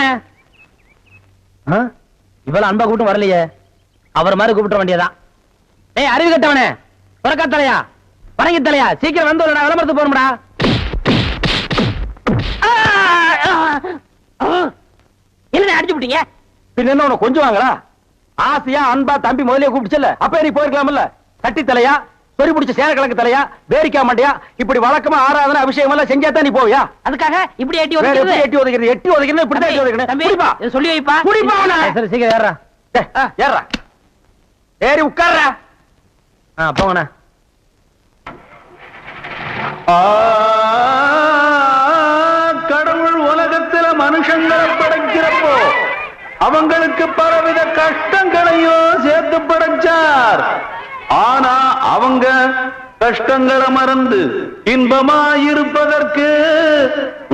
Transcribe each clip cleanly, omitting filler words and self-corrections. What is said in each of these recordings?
என்னண்ணே இவ்வளவு அன்பா கூப்பிட்டு வரலையே, அவர் மாதிரி கூப்பிட்ட வேண்டியதான். ஏய் அறிவு கட்டவனே, புறக்கா தலையா, பரங்கி தலையா, சீக்கிரம் வந்து விளம்பரத்து போறோம்டா. என்ன அடிச்சு விட்டீங்க? பின்ன என்ன உனக்கு கொஞ்சம் வாங்களா? ஆசையா அன்பா தம்பி முதலே கூப்பிடுச்சல, அப்ப நீ போயிருக்கலாம்ல. கட்டி தலையா, சொறி பிடிச்ச சேர கிழக்கு தலையா, பேரிக்கா மாட்டியா, இப்படி வழக்கமா ஆராதனை அபிஷேகம் எல்லாம் செஞ்சாதான் நீ போவியா? அதுக்காக இப்படி எட்டி ஒதுக்கிறது எட்டி ஒதுக்கிறது இப்படிதான் எட்டி ஒதுக்கணும். சொல்லி வைப்பா. குடிப்பா. சரி சீக்கிரம் ஏறா, ஏறா, ஏறி உட்கார்றா. போங்கண்ணா. கடவுள் உலகத்துல மனுஷங்களை படைக்கிறப்போ அவங்களுக்கு பலவித கஷ்டங்களையும் சேர்த்து படைச்சார். ஆனா அவங்க கஷ்டங்களை மறந்து இன்பமாயிருப்பதற்கு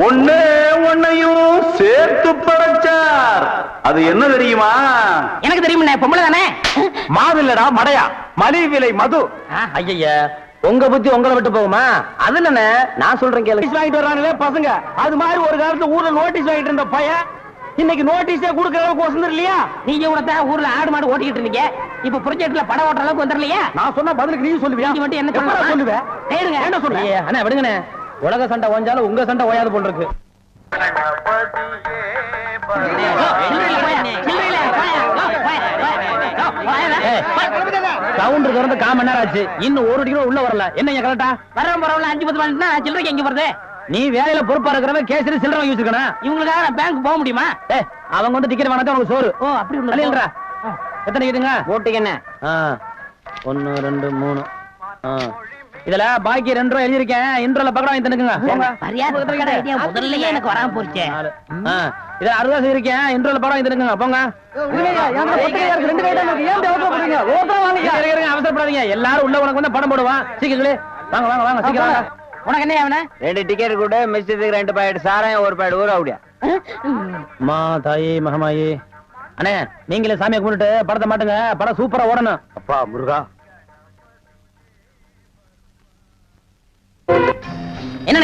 ஒன்னையும் சேர்த்து படைச்சார். அது என்ன தெரியுமா? எனக்கு தெரியும். பொம்பளை தானே? மாவில்லடா மடையா, மலிவு விலை மது. ஐயா உங்க புத்தி உங்களை விட்டு போகுமா? அது என்ன நான் சொல்றேன் கேளு. வாங்கிட்டு வர்றாங்களே பசங்க, அது மாதிரி ஒரு காலத்துல ஊர்ல நோட்டீஸ் வாங்கிட்டு இருந்த பையன் இன்னைக்கு நோட்டீஸே கொடுக்கற அளவுக்கு வசந்தர் இல்லையா? நீங்க கூட ஊர்ல ஆடு மாடு ஓட்டிக்கிட்டு இருந்தீங்க, இப்ப ப்ராஜெக்ட்ல படம் ஓட்டுற அளவுக்கு வந்துடலையா? நான் சொன்ன பதிலுக்கு நீ சொல்லுவியா? நீ மட்டும் என்ன சொல்லுவேன்? என்ன சொல்றீங்க? அண்ணா விடுங்கண்ணே, உலக சண்டை ஓஞ்சாலும் உங்க சண்டை ஓயாது போல் இருக்கு. சவுண்ட் திறந்து 1/4 மணி நேரம் ஆச்சு, இன்னும் 1 கிலோ உள்ள வரல. என்ன கரெக்டா? வரவன் பரவாயில்ல, 5-10 மணினா சில்லறைக்கு எங்க வருது? நீ வேலையில பொறுப்பா இருக்கிறவன் கேசரி சில்லறை வாங்கி வச்சிருக்கணும். இவங்களுக்காக நான் பேங்க் போக முடியுமா? அவங்க வந்து டிக்கெட் வாங்கினா உனக்கு சோறு. ஓ அப்படி இல்லைன்றா. எத்தனை கேட்டுங்க? ஓட்டுக்கு என்ன? 1 2 3. இதுல பாக்கி 2 ரூபாய் எழுதிருக்கேன். இன்ட்ரோல பக்கடா வாங்கி தந்துக்குங்க. முதல்லயே எனக்கு வராம போச்சு. இத 60 இருக்கேன். இன்ட்ரோல பக்கடா வாங்கி தந்துக்குங்க. போங்க. அவசரப்படாதீங்க, எல்லாரும் உள்ள உனக்கு வந்து படம் போடுவான். சீக்கிரம் வாங்க வாங்க வாங்க சீக்கிரம் வாங்க. உனக்கு என்ன அவன? 2 டிக்கெட் கூட மிஸ்டேக்கு 2 பாக்கெட் சாராயம் 1 பாக்கெட் ஊற அப்படியா? மா தாயே மகமாயே. அண்ணே நீங்களே சாமியை கும்பிட்டு படத்தை மாட்டுங்க, படம் சூப்பரா ஓடணும். அப்பா முருகா. என்ன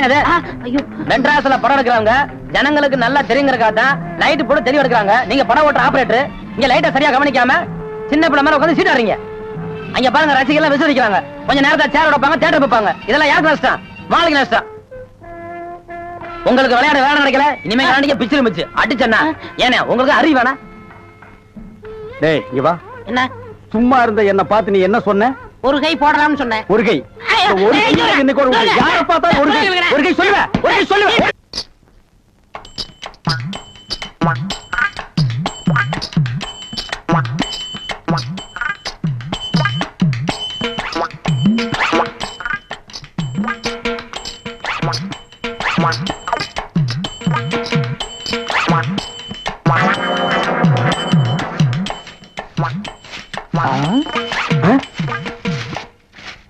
மெட்ராஸ்ல படம் எடுக்கிறாங்க, ஜனங்களுக்கு நல்லா தெரியுங்கிறக்காதான் லைட் போட்டு தெரிய எடுக்கிறாங்க. நீங்க படம் ஓட்டுற ஆபரேட்டர் இங்க லைட்டை சரியா கவனிக்காம சின்ன பிள்ளை மேல உட்காந்து சீட் ஆறீங்க. அங்க பாருங்க ரசிகர்கள் எல்லாம் விசிறிக்கிறாங்க, கொஞ்ச நேரத்தை சேர் வைப்பாங்க, தியேட்டர் வைப்பாங்க. இதெல்லாம் யாருக்கு நஷ்டம்? மாளுக்கு நஷ்டம். உங்களுக்கு விளையாட வேலை நடக்கல, இனிமே காண்டிக்க பிச்சிரு மிச்சு அடிச்சா ஏன்னா உங்களுக்கு அறிவு வேணா? டேய் இங்க வா. என்ன சும்மா இருந்த என்ன பார்த்து நீ என்ன சொன்ன? ஒரு கை போடலாம்னு சொன்னேன். ஒரு கை யார பார்த்தா ஒரு கை சொல்லுவேன், ஒரு கை சொல்லுவேன்.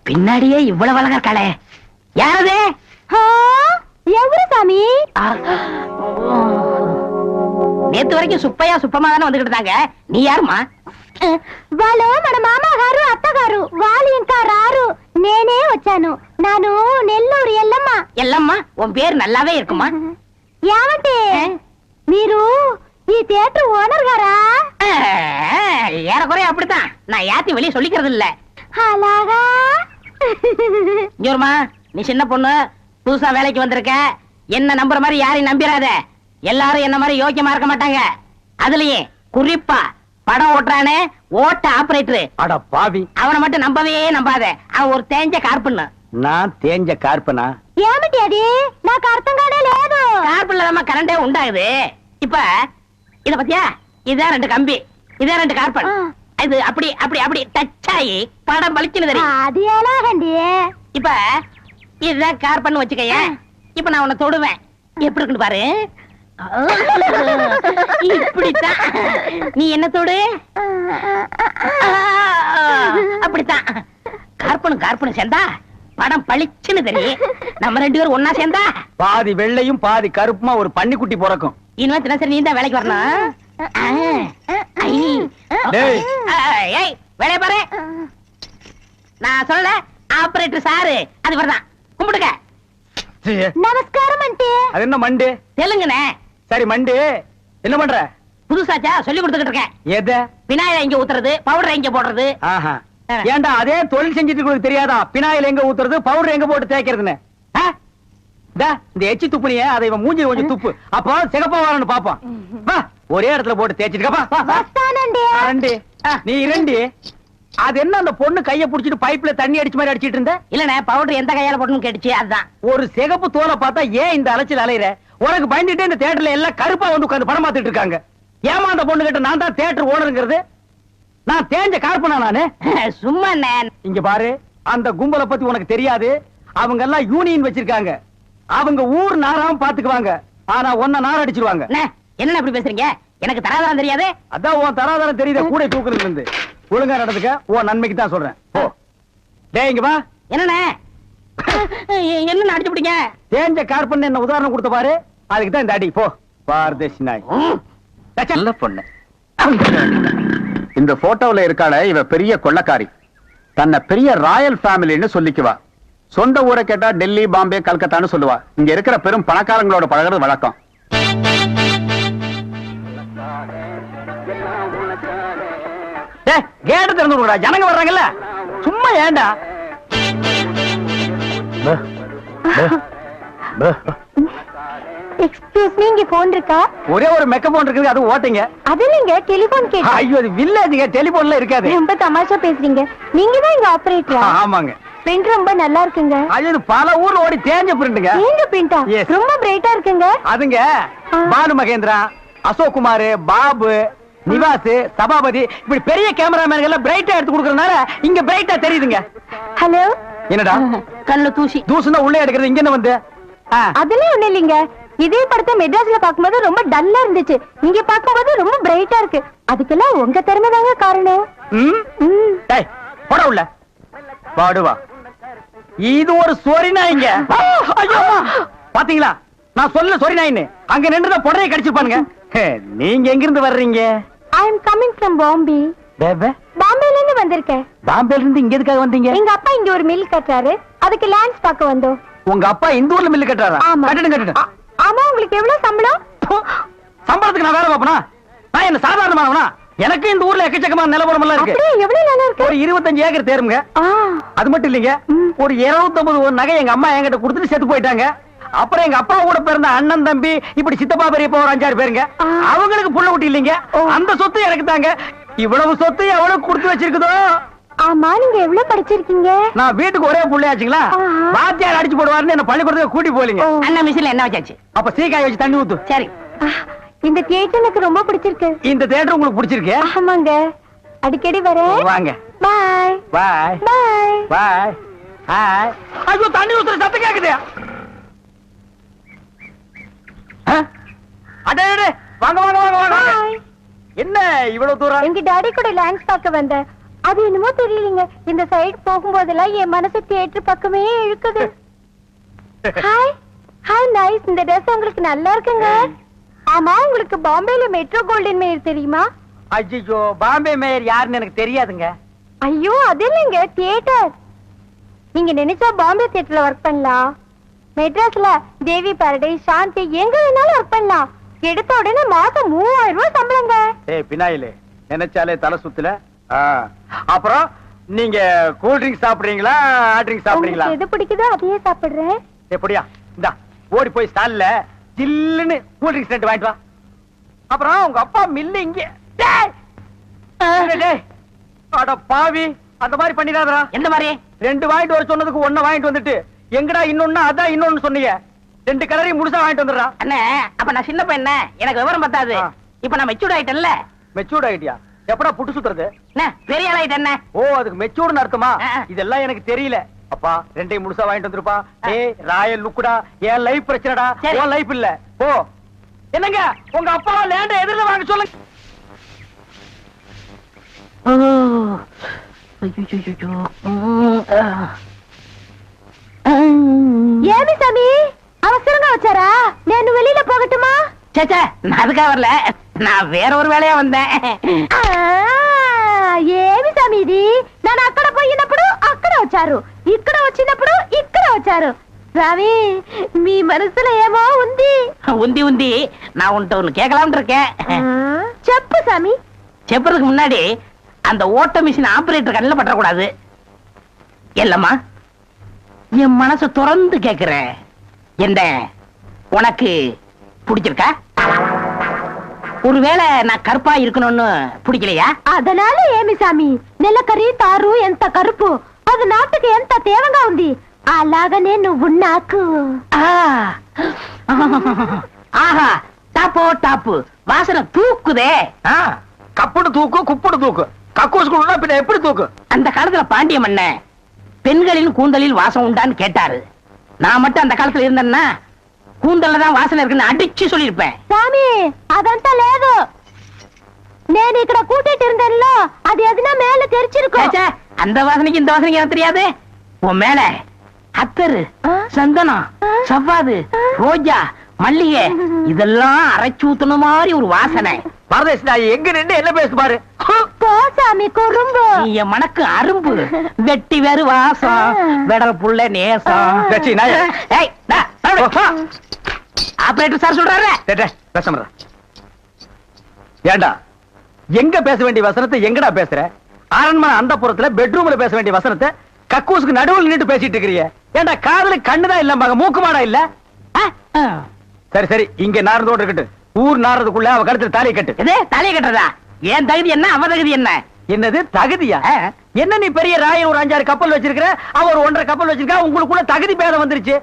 பின்னாடியே இவ்வளவு அழகா இருக்காளே, யாரது? எவரு சாமி? நேத்து வரைக்கும் சுப்பையா சுப்பமா தானே வந்துகிட்டு இருந்தாங்க, நீ யாருமா? వాళ్ళు మన మామగారు అత్తగారు, వాళ్ళు ఇంకా రారు, నేనే వచ్చాను. నాను నెల్లూరు ఎల్లమ్మ. ఎల్లమ్మ உன் பேர் நல்லாவே இருக்குமா? ఏమంటే మీరు ఈ தியேட்டர் ஓனர் గారా? ஏறக்குறைய அப்படித்தான், நான் யாத்தி வெளியே சொல்லிக்கிறது இல்ல. అలాగా? ஜோர்மா நீ சின்ன பொண்ணு, புதுசா வேலைக்கு வந்திருக்க, என்ன நம்புற மாதிரி யாரையும் நம்பிராத. எல்லாரும் என்ன மாதிரி யோக்கியமா இருக்க மாட்டாங்க. அதுலயே குறிப்பா படம் ஓட்டுறானே ஓட்ட ஆபரேட்டர், அட பாவி, அவனை மட்டும் நம்பவே நம்பாத. அவன் ஒரு தேஞ்ச கார்பன்னு. நான் தேஞ்ச கார்பனா? ఏమిటి అది? నాకు అర్థం కానే లేదు. கார்பன்ல தான் கரண்டே உண்டாகுது. இப்ப இத பத்தியா, இதான் 2 கம்பி, இதான் 2 கார்பன். இது அப்படி அப்படி அப்படி டச் ஆகி படம் பளிச்சுன்னு தெரியும். அது எலாகண்டி. இப்ப இதுதான் கார்பன் வச்சுக்கைய. இப்ப நான் உன்னை தொடுவேன், எப்படி இருக்குன்னு பாரு. இப்படித்தான் நீ என்ன தொடு, அப்படித்தான். கார்பனும் கார்பனும் சேர்ந்தா படம் பளிச்சுன்னு தெரியும். நம்ம 2 பேரும் ஒன்னா சேர்ந்தா பாதி வெள்ளையும் பாதி கருப்புமா ஒரு பன்னிக்குட்டி பிறக்கும். இனிமே தினசரி நீ தான் வேலைக்கு வரணும். வேலைய பாரு. நான் சொல்ல ஆபரேட்டர் சாரு, அது வரதான். கும்பிடுங்க. நமஸ்காரம். அது என்ன மண்டே? தெலுங்குனே. சரி மண்டே, என்ன பண்ற? புதுசாச்சா சொல்லி கொடுத்துக்கிட்டு இருக்கேன். எது? விநாயகர் எங்க ஊத்துறது, பவுடர் எங்க போடுறது. ஆஹா. ஏண்டா அதே தொழில் செஞ்சுட்டு உங்களுக்கு தெரியாதா பினாயில் எங்க ஊத்துறது பவுடர் எங்க போட்டு தேய்க்கிறதுன்னு? இந்த எச்சி துப்புனிய அதை இவன் மூஞ்சி கொஞ்சம் துப்பு, அப்போ சிகப்பா வரணும் பாப்பான். வா, ஒரே இடத்துல போட்டு தேய்ச்சிட்டு நீ இரண்டி. அது என்ன அந்த பொண்ணு கைய புடிச்சிட்டு பைப்ல தண்ணி அடிச்ச மாதிரி அடிச்சிட்டு இருந்த? இல்லனே, பவுடர் எந்த கையால போடணும்னு கேட்டுச்சு, அதுதான். ஒரு சிகப்பு தோலை பார்த்தா ஏன் இந்த அலைச்சல் அலையிற? உனக்கு பயந்துட்டு இந்த தியேட்டர்ல எல்லாம் கருப்பா வந்து உட்கார்ந்து படம் பார்த்துட்டு இருக்காங்க. ஏமா அந்த பொண்ணு கிட்ட நான் தான் தியேட்டர் ஓனருங்கிறது? நான் தேஞ்ச கார்பனா நானு? சும்மா இங்க பாரு, அந்த கும்பலை பத்தி உனக்கு தெரியாது. அவங்க எல்லாம் யூனியன் வச்சிருக்காங்க. அவங்க ஊர் நாராம பாத்துக்குவாங்க. ஆனா ஒன்ன நார அடிச்சிருவாங்க. என்ன அப்படி பேசுறீங்க? எனக்கு தராதரம் தெரியாது. அதான் உன் தராதரம் தெரியுத கூட தூக்குறதுல இருந்து. ஒழுங்கா நடந்துக்க, உன் நன்மைக்கு தான் சொல்றேன். போ. டேய் இங்க வா. என்னண்ணே? என்ன அடிச்சு பிடிங்க? தேஞ்ச கார்பன் என்ன உதாரணம் கொடுத்த பாரு, அதுக்கு தான் இந்த அடி. போ பாரதேசி நாய். நல்ல பொண்ணு. இந்த போட்டோல இருக்காள இவ பெரிய கொள்ளக்காரி. தன்னை பெரிய ராயல் ஃபேமிலின்னு சொல்லிக்குவா. சொந்த ஊரை கேட்டா டெல்லி, பாம்பே, கல்கத்தான்னு சொல்லுவா. இங்க இருக்கிற பெரும் பணக்காரங்களோட பழகிறது வழக்கம். கேட்டு திறந்து விடுடா, ஜனங்க வர்றாங்கல்ல. சும்மா ஏண்டா? எக்ஸ்கியூஸ் மீ, இங்க போன் இருக்கா? ஒரே ஒரு மெக்க போன் இருக்குது, அது ஓட்டுங்க. அது இல்லங்க, டெலிபோன் கேட்டேன். ஐயோ, அது வில்லேஜ்ங்க, டெலிபோன்ல இருக்காது. ரொம்ப தமாஷா பேசுறீங்க. நீங்க தான் இங்க ஆபரேட்டரா? ஆமாங்க. பிரிண்ட் ரொம்ப நல்லா இருக்குங்க. அது பல ஊர்ல ஓடி தேஞ்ச பிரிண்ட்ங்க. தேஞ்ச பிரிண்டா? ரொம்ப பிரைட்டா இருக்குங்க. அதுங்க பானு மகேந்திரா, அசோக் குமார், பாபு, நிவாஸ், சபாபதி, இப்படி பெரிய கேமராமேன்கள் எல்லாம் பிரைட்டா எடுத்து கொடுக்கறதுனால இங்க பிரைட்டா தெரியுதுங்க. ஹலோ. என்னடா? கண்ணு தூசி. தூசுனா உள்ளே எடுக்கிறது, இங்க என்ன வந்து? அதெல்லாம் ஒண்ணு இல்லைங்க. இதே படத்தை மெட்ராஸ்ல பாக்கும்போது ரொம்ப டல்லா இருந்துச்சு, இங்க பாக்கும்போது ரொம்ப பிரைட்டா இருக்கு. அதுக்கெல்லாம் உங்க திறமை தாங்க காரணம். டேய் போட உள்ள. பாடுவா. இது ஒரு சொரி நாய்ங்க. ஐயோ பாத்தீங்களா, நான் சொல்ல சொரி நாயின்னு. அங்க நின்றுத பொடரையை கடிச்சிருப்பானுங்க. நீங்க எங்க இருந்து வர்றீங்க? ஐ அம் கமிங் ஃப்ரம் பாம்பே. பாம்பேல இருந்து வந்திருக்கேன். பாம்பேல இருந்து இங்க எதுக்காக வந்தீங்க? எங்க அப்பா இங்க ஒரு மில் கட்டுறாரு, அதுக்கு லேண்ட்ஸ் பார்க்க வந்தோம். உங்க அப்பா இந்த ஊர்ல மில் கட்டுறாரா? கட்டணும். ஆமா. உங்களுக்கு எவ்வளவு சம்பளம்? சம்பளத்துக்கு நான் வேலை பார்ப்பனா? நான் என்ன சாதாரணமானவனா? எனக்கு இந்த ஊர்ல எக்கச்சக்கமான நிலவரம் எல்லாம் இருக்கு. எவ்வளவு நிலம் இருக்கு? ஒரு 25 ஏக்கர் தேருங்க. அது மட்டும் இல்லைங்க, ஒரு 250 நகை எங்க அம்மா என்கிட்ட கொடுத்துட்டு செத்து போயிட்டாங்க. அப்புறம் எங்க அப்பா கூட பிறந்த அண்ணன், தம்பி, இப்படி சித்தப்பா, பெரியப்பா ஒரு 5-6 பேருங்க. அவங்களுக்கு புள்ள குட்டி இல்லைங்க. அந்த சொத்து எனக்கு தாங்க. இவ்வளவு சொத்து எவ்வளவு கொடுத்து வச்சிருக்குதோ. ஆமா, நீங்க எவ்வளவு படிச்சிருக்கீங்க? நான் வீட்டுக்கு ஒரே புள்ளையாச்சுங்களா, வாத்தியார் அடிச்சு போடுவாருன்னு என்ன பள்ளிக்கூடத்துக்கு கூட்டி போலீங்க. அண்ணா மிஷின்ல என்ன வச்சாச்சு? அப்ப சீக்காய் வச்சு தண்ணி ஊத்து. சரி. இந்த தியேட்டர் எனக்கு ரொம்ப பிடிச்சிருக்கு. இந்த தியேட்டர் உங்களுக்கு பிடிச்சிருக்கு? ஆமாங்க, அடிக்கடி வரேன். வாங்க. பாய் பாய் பாய் பாய். ஹாய். ஐயோ, தண்ணி ஊத்துற சத்தம் கேக்குது. அடே வாங்க வாங்க வாங்க வாங்க. என்ன இவ்வளவு தூரம்? எங்க டாடி கூட லேண்ட்ஸ் பார்க்க வந்தேன். அது என்னமோ தெரியலங்க, இந்த சைடு போகும்போதெல்லாம் என் மனசு தியேட்டர் பக்கமே இழுக்குது. Hi hi, nice. இந்த ட்ரெஸ் உங்களுக்கு நல்லா இருக்குங்க. ஆமா, உங்களுக்கு பாம்பேல மெட்ரோ கோல்டன் மேயர் தெரியுமா? ஐயோ, பாம்பே மேயர் யாருன்னு எனக்கு தெரியாதுங்க. ஐயோ, அது இல்லைங்க, தியேட்டர். நீங்க நினைச்சா பாம்பே தியேட்டர்ல ஒர்க் பண்ணலாம். மெட்ராஸ்ல தேவி பாரடைஸ், சாந்தி, எங்க வேணாலும் ஒர்க் பண்ணலாம். எடுத்த உடனே மாசம் 3000 ரூபாய் சம்பளங்க. ஏய் பினாயிலே, நினைச்சாலே தலை சுத்துல. அப்புறம் நீங்க கூல் ட்ரிங்க் சாப்பிடுறீங்களா, ஹாட் ட்ரிங்க் சாப்பிடுறீங்களா? எது பிடிக்குதோ அதையே சாப்பிடுறேன். எப்படியா? இந்தா ஓடி போய் ஸ்டால்ல ஜில்லுன்னு கூல் ட்ரிங்க்ஸ் 2 வாங்கிட்டு வா. அப்புறம் உங்க அப்பா மில்லு இங்க. அட பாவி, அந்த மாதிரி பண்ணிடாதடா. எந்த மாதிரி? 2 வாங்கிட்டு வர சொன்னதுக்கு 1 வாங்கிட்டு வந்துட்டு எங்கடா இன்னொன்னு அதான் இன்னொன்னு சொன்னீங்க. 2 கலரையும் முழுசா வாங்கிட்டு வந்துடுறா. அண்ணே, அப்ப நான் சின்ன பையன், எனக்கு விவரம் பத்தாது. இப்ப நான் மெச்சூர்ட் ஆயிட்டேன்ல. மெச்சூர்ட் ஆயிட்டியா? எப்படா புட்டு சுத்துறது? பெரிய ஆள் ஆயிட்டேன். ஓ, அதுக்கு மெச்சூர்ட்னு அர்த்தமா? இதெல்லாம் எனக்கு தெரியல. அப்பா 2ஐயும் முழுசா வாங்கிட்டு வந்துருப்பா. ஏய் ராயல் லுக்குடா, என் லைஃப் பிரச்சனைடா, உன் லைஃப் இல்ல. போ. என்னங்க உங்க அப்பா லேண்ட எதிரில வாங்க சொல்லுங்க. ஏமி சாமி, அவசரமா வச்சாரா? நான் வெளியில போகட்டுமா? சேச்சே, நான் அதுக்காக வரல, நான் வேற ஒரு வேலையா வந்தேன். ఏమి సమీది నన్ను అక్కడ పోయినప్పుడు అక్కడ వచ్చారు, ఇక్కడ వచ్చినప్పుడు ఇక్కడ వచ్చారు. சாமி మీ మనసులో ఏమో ఉంది உந்தி உந்தி நான் உன்கிட்ட ஒண்ணு கேட்கலாம்னு இருக்கேன். చెప్పు சாமி. செப்பறதுக்கு முன்னாடி அந்த ஓட்ட மிஷின் ஆபரேட்டர் கண்ணில் பற்றக்கூடாது. இல்லம்மா, என் மனசு திறந்து கேக்குறேன். என்ன உனக்கு பிடிச்சிருக்கா? ஒருவேளை நான் கருப்பா இருக்கணும்னு பிடிக்கலையா? அதனால ఏమి సామి, నెలకరి తారు ఎంత కరుపు, అది నాటుకి ఎంత తేవగా ఉంది. అలాగనే నువ్వు నాకు. ஆஹா, டாப்போ டாப்பு, வாசனை தூக்குதே. கப்புடு தூக்கு, குப்புடு தூக்கு, கக்கூசுக்குள்ள பின்ன எப்படி தூக்கு? அந்த காலத்துல பாண்டிய மன்னன் பெண்களின் கூந்தலில் வாசம் உண்டான்னு கேட்டாரு. நான் மட்டும் அந்த காலத்துல இருந்தேன்னா கூந்தல்ல தான் வாசனை இருக்குன்னு அடிச்சு சொல்லிருப்பேன். சாமி అదంతా లేదు, నేను ఇక్కడ కూటిட்டு இருந்தேன்ல, அது எதுனா மேல தெரிச்சிருக்கும். அந்த வாசனைக்கு இந்த வாசனைக்கு எனக்கு தெரியாது. உன் மேல அத்தரு, சந்தனம், சவ்வாது, ரோஜா, மல்லிகை இதெல்லாம் அரைச்சு ஊத்துன மாதிரி ஒரு வாசனை. பரதேசி நாய் எங்க நின்று என்ன பேசு பாரு. போ சாமி குறும்பு. நீ என் மனக்கு அரும்பு, வெட்டி வேறு வாசம், வெடல் புள்ள நேசம். ஆபரேட்டர் சார் சொல்றாரு. பேச ஏண்டா, எங்க பேச வேண்டிய வசனத்தை எங்கடா பேசுற? அரண்மனை அந்த புறத்துல பெட்ரூம்ல பேச வேண்டிய வசனத்தை கக்கூசுக்கு நடுவில் நின்று பேசிட்டு இருக்கிறீங்க. ஏண்டா காதுல கண்ணுதான் இல்ல, மக மூக்கு மாடா இல்ல. சரி சரி, இங்க நாரதோடு இருக்கட்டும், ஊர் நாரதுக்குள்ள அவ கழுத்துல தாலியை கட்டு. இதே தலையை கட்டுறதா? என் தகுதி என்ன, அவ தகுதி என்ன? என்னது தகுதியா? என்ன நீ பெரிய ராயன் ஒரு 5-6 கப்பல் வச்சிருக்கிற, அவர் 1.5 கப்பல் வச்சிருக்கா, உங்களுக்குள்ள தகுதி பேதம் வந்துருச்சு.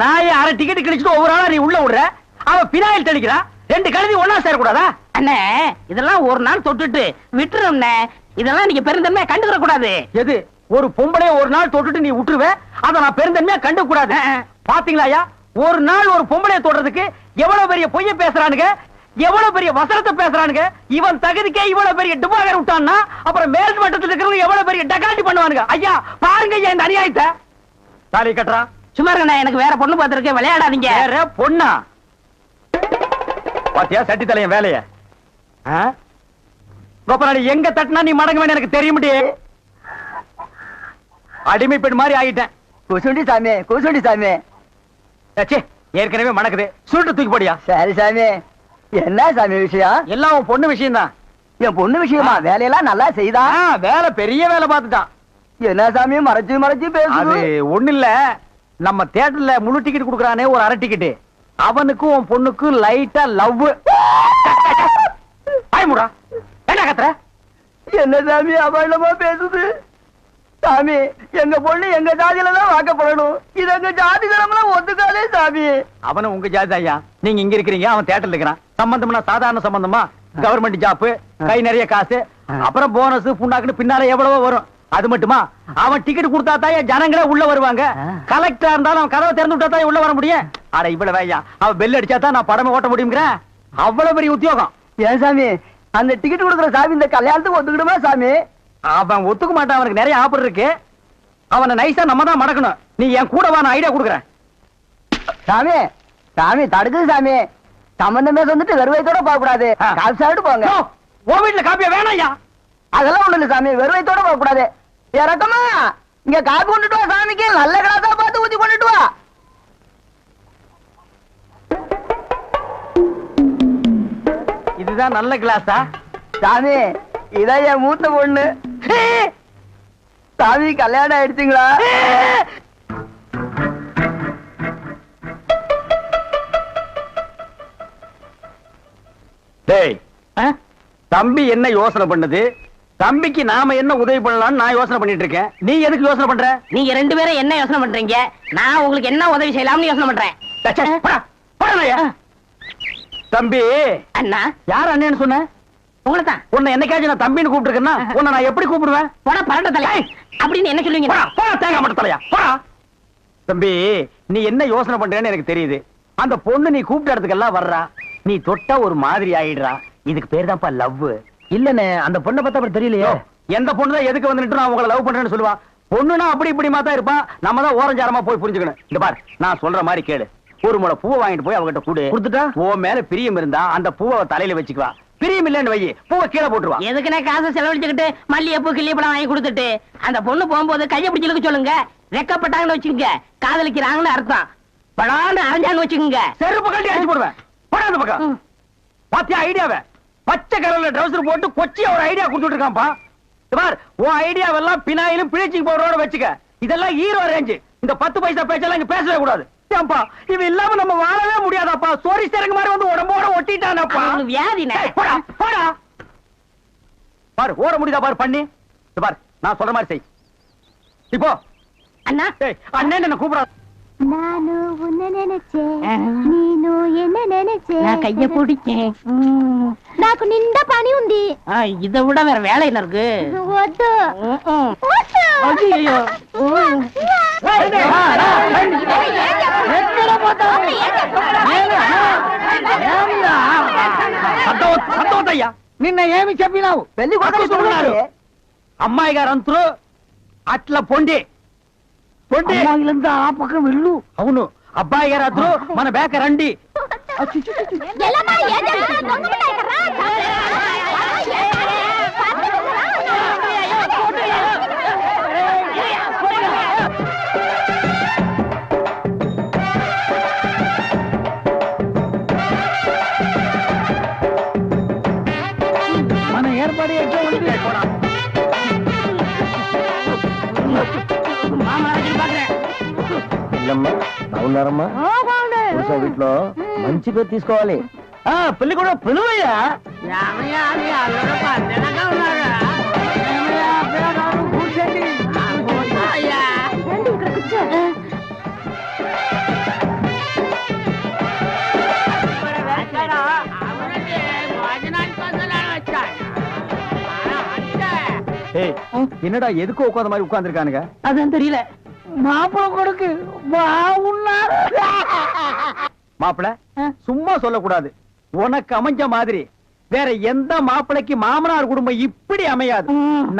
நாய அரை டிக்கெட் கிழிச்சிட்டு ஒவ்வொரு ஆளா நீ உள்ள விடுற, அவ பினாயில் தெளிக்கிறா. 2 கழுதி ஒன்னா சேரக்கூடாதா? அண்ணே, இதெல்லாம் ஒரு நாள் தொட்டுட்டு விட்டுரும். இதெல்லாம் நீங்க பெருந்தன்மையா கண்டுக்கிற கூடாது. எது? ஒரு பொம்பளைய ஒரு நாள் தொட்டுட்டு நீ விட்டுருவ, அத நான் பெருந்தன்மையா கண்டுக்க கூடாது. பாத்தீங்களா ஐயா, ஒரு நாள் ஒரு பொம்பளைய தொடுறதுக்கு எவ்வளவு பெரிய பொய்ய பேசுறானுங்க, எவ்வளவு பெரிய வசனத்தை பேசுறானுங்க. இவன் தகுதிக்கே இவ்வளவு பெரிய டிபாகர் விட்டான்னா, அப்புறம் மேல் மட்டத்தில் இருக்கிறவங்க எவ்வளவு பெரிய டகாட்டி பண்ணுவானுங்க. ஐயா பாருங்க ஐயா இந்த அநியாயத்தை. தாலி கட்டுறா. சும்மா இருக்கண்ணா, எனக்கு வேற பொண்ணு பார்த்திருக்கேன், விளையாடாதீங்க. வேற பொண்ணா? பாத்தியா சட்டி தலையன் வேலைய? கோபராணி எங்க தட்டினா நீ மடங்க வேணும் எனக்கு தெரிய முடியும். அடிமை பெண் மாதிரி ஆகிட்டேன். குசுண்டி சாமி, குசுண்டி சாமி. ஏற்கனவே மணக்குது, சுருட்டு தூக்கி போடியா. சரி சாமி, என்ன சாமி விஷயம்? எல்லாம் உன் பொண்ணு விஷயம் தான். என் பொண்ணு விஷயமா? வேலையெல்லாம் நல்லா செய்தா? வேலை பெரிய வேலை பார்த்துட்டான். என்ன சாமி மறைச்சு மறைச்சு அது பேசுது? ஒண்ணு இல்ல, நம்ம தியேட்டர்ல முழு டிக்கெட் குடுக்கறானே ஒரு அரை டிக்கெட், அவனுக்கும் உன் பொண்ணுக்கும் லைட்டா லவ். ஆயமுடா, என்ன கத்துற? என்ன சாமி அபாண்டமா பேசுது? சாமி எங்க பொண்ணு எங்க ஜாதியில தான் வாக்கப்படணும், இது எங்க ஜாதி தரம்லாம் ஒத்துக்காதே சாமி. அவனும் உங்க ஜாதி ஐயா, நீங்க இங்க இருக்கிறீங்க, அவன் தியேட்டர்ல இருக்கிறான். சம்பந்தம்னா சாதாரண சம்பந்தமா? கவர்மெண்ட் ஜாப், கை நிறைய காசு, அப்புறம் போனஸ் புண்ணாக்குன்னு பின்னால எவ்வளவோ வரும். அது மட்டுமா, அவன் டிக்கெட் கொடுத்தா தான் ஜனங்களே உள்ள வருவாங்க. கலெக்டரா இருந்தாலும் அவன் கதவை திறந்து விட்டா தான் உள்ள வர முடியும். அட இவ்வளவு ஐயா, அவன் பெல் அடிச்சா தான் நான் படமே ஓட்ட முடியுங்கிற அவ்வளவு பெரிய உத்தியோகம். ஏன் சாமி அந்த டிக்கெட் கொடுக்குற சாமி இந்த கல்யாணத்துக்கு ஒத்துக்கிடுமா சாமி? அவன் ஒத்துக்க மாட்டான், அவனுக்கு நிறைய ஆஃபர் இருக்கு. அவனை நைஸா நம்ம தான் மடக்கணும். நீ என் கூட வா, நான் ஐடியா கொடுக்குறேன். சாமி சாமி தடுக்குது சாமி, சம்பந்தமே வந்துட்டு வெறுவைத்தோட போக கூடாது, காசு சாப்பிட்டு போங்க. உன் வீட்டுல காப்பியா வேணாம் ஐயா? அதெல்லாம் ஒண்ணு இல்ல சாமி, வெறுவைத்தோட போக கூடாது. இறக்கமா இங்க காப்பி கொண்டுட்டு வா, சாமிக்கு நல்ல கிளாஸா பார்த்து ஊத்தி கொண்டுட்டு வா. இதுதான் நல்ல கிளாஸா? சாமி இதான் என் மூத்த பொண்ணு. சாமி கல்யாணம் ஆயிடுச்சுங்களா? டேய், தம்பி என்ன யோசனை பண்ணுது, தம்பிக்கு நாம என்ன உதவி பண்ணலாம்னு நான் யோசனை பண்ணிட்டு இருக்கேன். நீ எதுக்கு யோசனை பண்ற? நீங்க 2 பேரும் என்ன யோசனை பண்றீங்க? நான் உங்களுக்கு என்ன உதவி செய்யலாம்னு யோசனை பண்றேன். தம்பி அண்ணா. யார் அண்ணன்னு சொன்ன? உங்களை தான். உன்னை என்னைக்காச்சும் நான் தம்பின்னு கூப்பிட்டுருக்கேன்னா உன்னை நான் எப்படி கூப்பிடுவேன்? போடா பரட்ட தலை அப்படின்னு என்ன சொல்லுவீங்க? தேங்காய் மட்டும் தலையா போடா. தம்பி நீ என்ன யோசனை பண்றேன்னு எனக்கு தெரியுது. அந்த பொண்ணு நீ கூப்பிட்ட இடத்துக்கெல்லாம் வர்றா, நீ தொட்டா ஒரு மாதிரி ஆயிடுறா. இதுக்கு பேர் தான்ப்பா லவ். இல்லன்னு அந்த பொண்ணை பார்த்தா அப்புறம் தெரியலையோ. எந்த பொண்ணு தான் எதுக்கு வந்துட்டு நான் உங்களை லவ் பண்றேன்னு சொல்லுவா? பொண்ணுனா அப்படி இப்படிமா தான் இருப்பான். நம்ம தான் ஓரஞ்சாரமா போய் புரிஞ்சுக்கணும். இந்த பார், நான் சொல்ற மாதிரி கேளு. ஒரு முளை பூவை வாங்கிட்டு போய் அவகிட்ட கொடுத்துட்டா ஓ மேல பிரியம் இருந்தா அந்த பூவை தலையில வச்சுக்குவா. பிரியம் இல்லன்னு வை, பூவை கீழே போட்டுருவா. எதுக்குனே காசு செலவழிச்சுக்கிட்டு மல்லிகைப்பூ கிள்ளிப்பழம் வாங்கி கொடுத்துட்டு அந்த பொண்ணு போகும்போது கையை பிடிச்சிருக்கு சொல்லுங்க. ரெக்கப்பட்டாங்கன்னு வச்சுக்கோங்க காதலிக்கிறாங்கன்னு அர்த்தம். படான்னு அரைஞ்சான்னு வச்சுக்கோங்க செருப்பு கட்டி அடிச்சு போடுவேன். போடா அந்த பக்கம். பாத்தியா ஐடியாவை? பச்சை கலர்ல ட்ரவுசர் போட்டு கொச்சியா ஒரு ஐடியா கொடுத்துட்டு இருக்கான்ப்பா. பார், உன் ஐடியாவெல்லாம் பினாயிலும் பிளீச்சிங் பவுடரோட வச்சுக்க. இதெல்லாம் ஹீரோ ரேஞ்ச். இந்த 10 பைசா பேச்செல்லாம் இங்க பேசவே கூடாது. ஏன்பா இவன் இல்லாம நம்ம வாழவே முடியாதாப்பா. சோரி சேரங்க மாதிரி வந்து உடம்போட ஒட்டிட்டானப்பா. அவனுக்கு வியாதினே. போடா போடா. பாரு ஓட முடியுதா பாரு பண்ணி. பாரு நான் சொல்ற மாதிரி செய். இப்போ அண்ணா அண்ணன் என்ன கூப்பிடாது. நானு உன்னை நினைச்சேன், நீனு என்ன நினைச்சேன். நான் கைய பிடிச்சேன். నాకు నిండా పని ఉంది. இதை விட வேற வேலை என்ன இருக்கு? వద్దు. ஐயோ సంతోషయ్యా నిన్న ఏమి చెప్పినావు? పెళ్లి కొడుకున్నారు అమ్మాయి గారు అంతరు అట్లా పొండి పొండి ఆ పక్కన వెళ్ళు. అవును అబ్బాయి గారు అద్దరు మన బేక రండి. ఎల్లమ్మా, ఏం చేస్తున్నావు? దొంగముండా ఇక్కడ రా. మన ఏర్పాటు ఎట్లా ఉంది? బాగున్నారమ్మా? వీటిలో మంచి పేరు తీసుకోవాలి. పెళ్లి కూడా పిలువయ్యా. రండి, ఇక్కడ కూర్చో. என்னடா எதுக்கு உட்காந்த மாதிரி உட்கார்ந்துருக்கானுங்க? அதான் தெரியல. மாப்பிள கொடுக்கு பாவுன்னாரு. மாப்பிள சும்மா சொல்லக்கூடாது. உனக்கு அமைஞ்ச மாதிரி வேற எந்த மாப்பிளைக்கு மாமனார் குடும்பம் இப்படி அமையாது.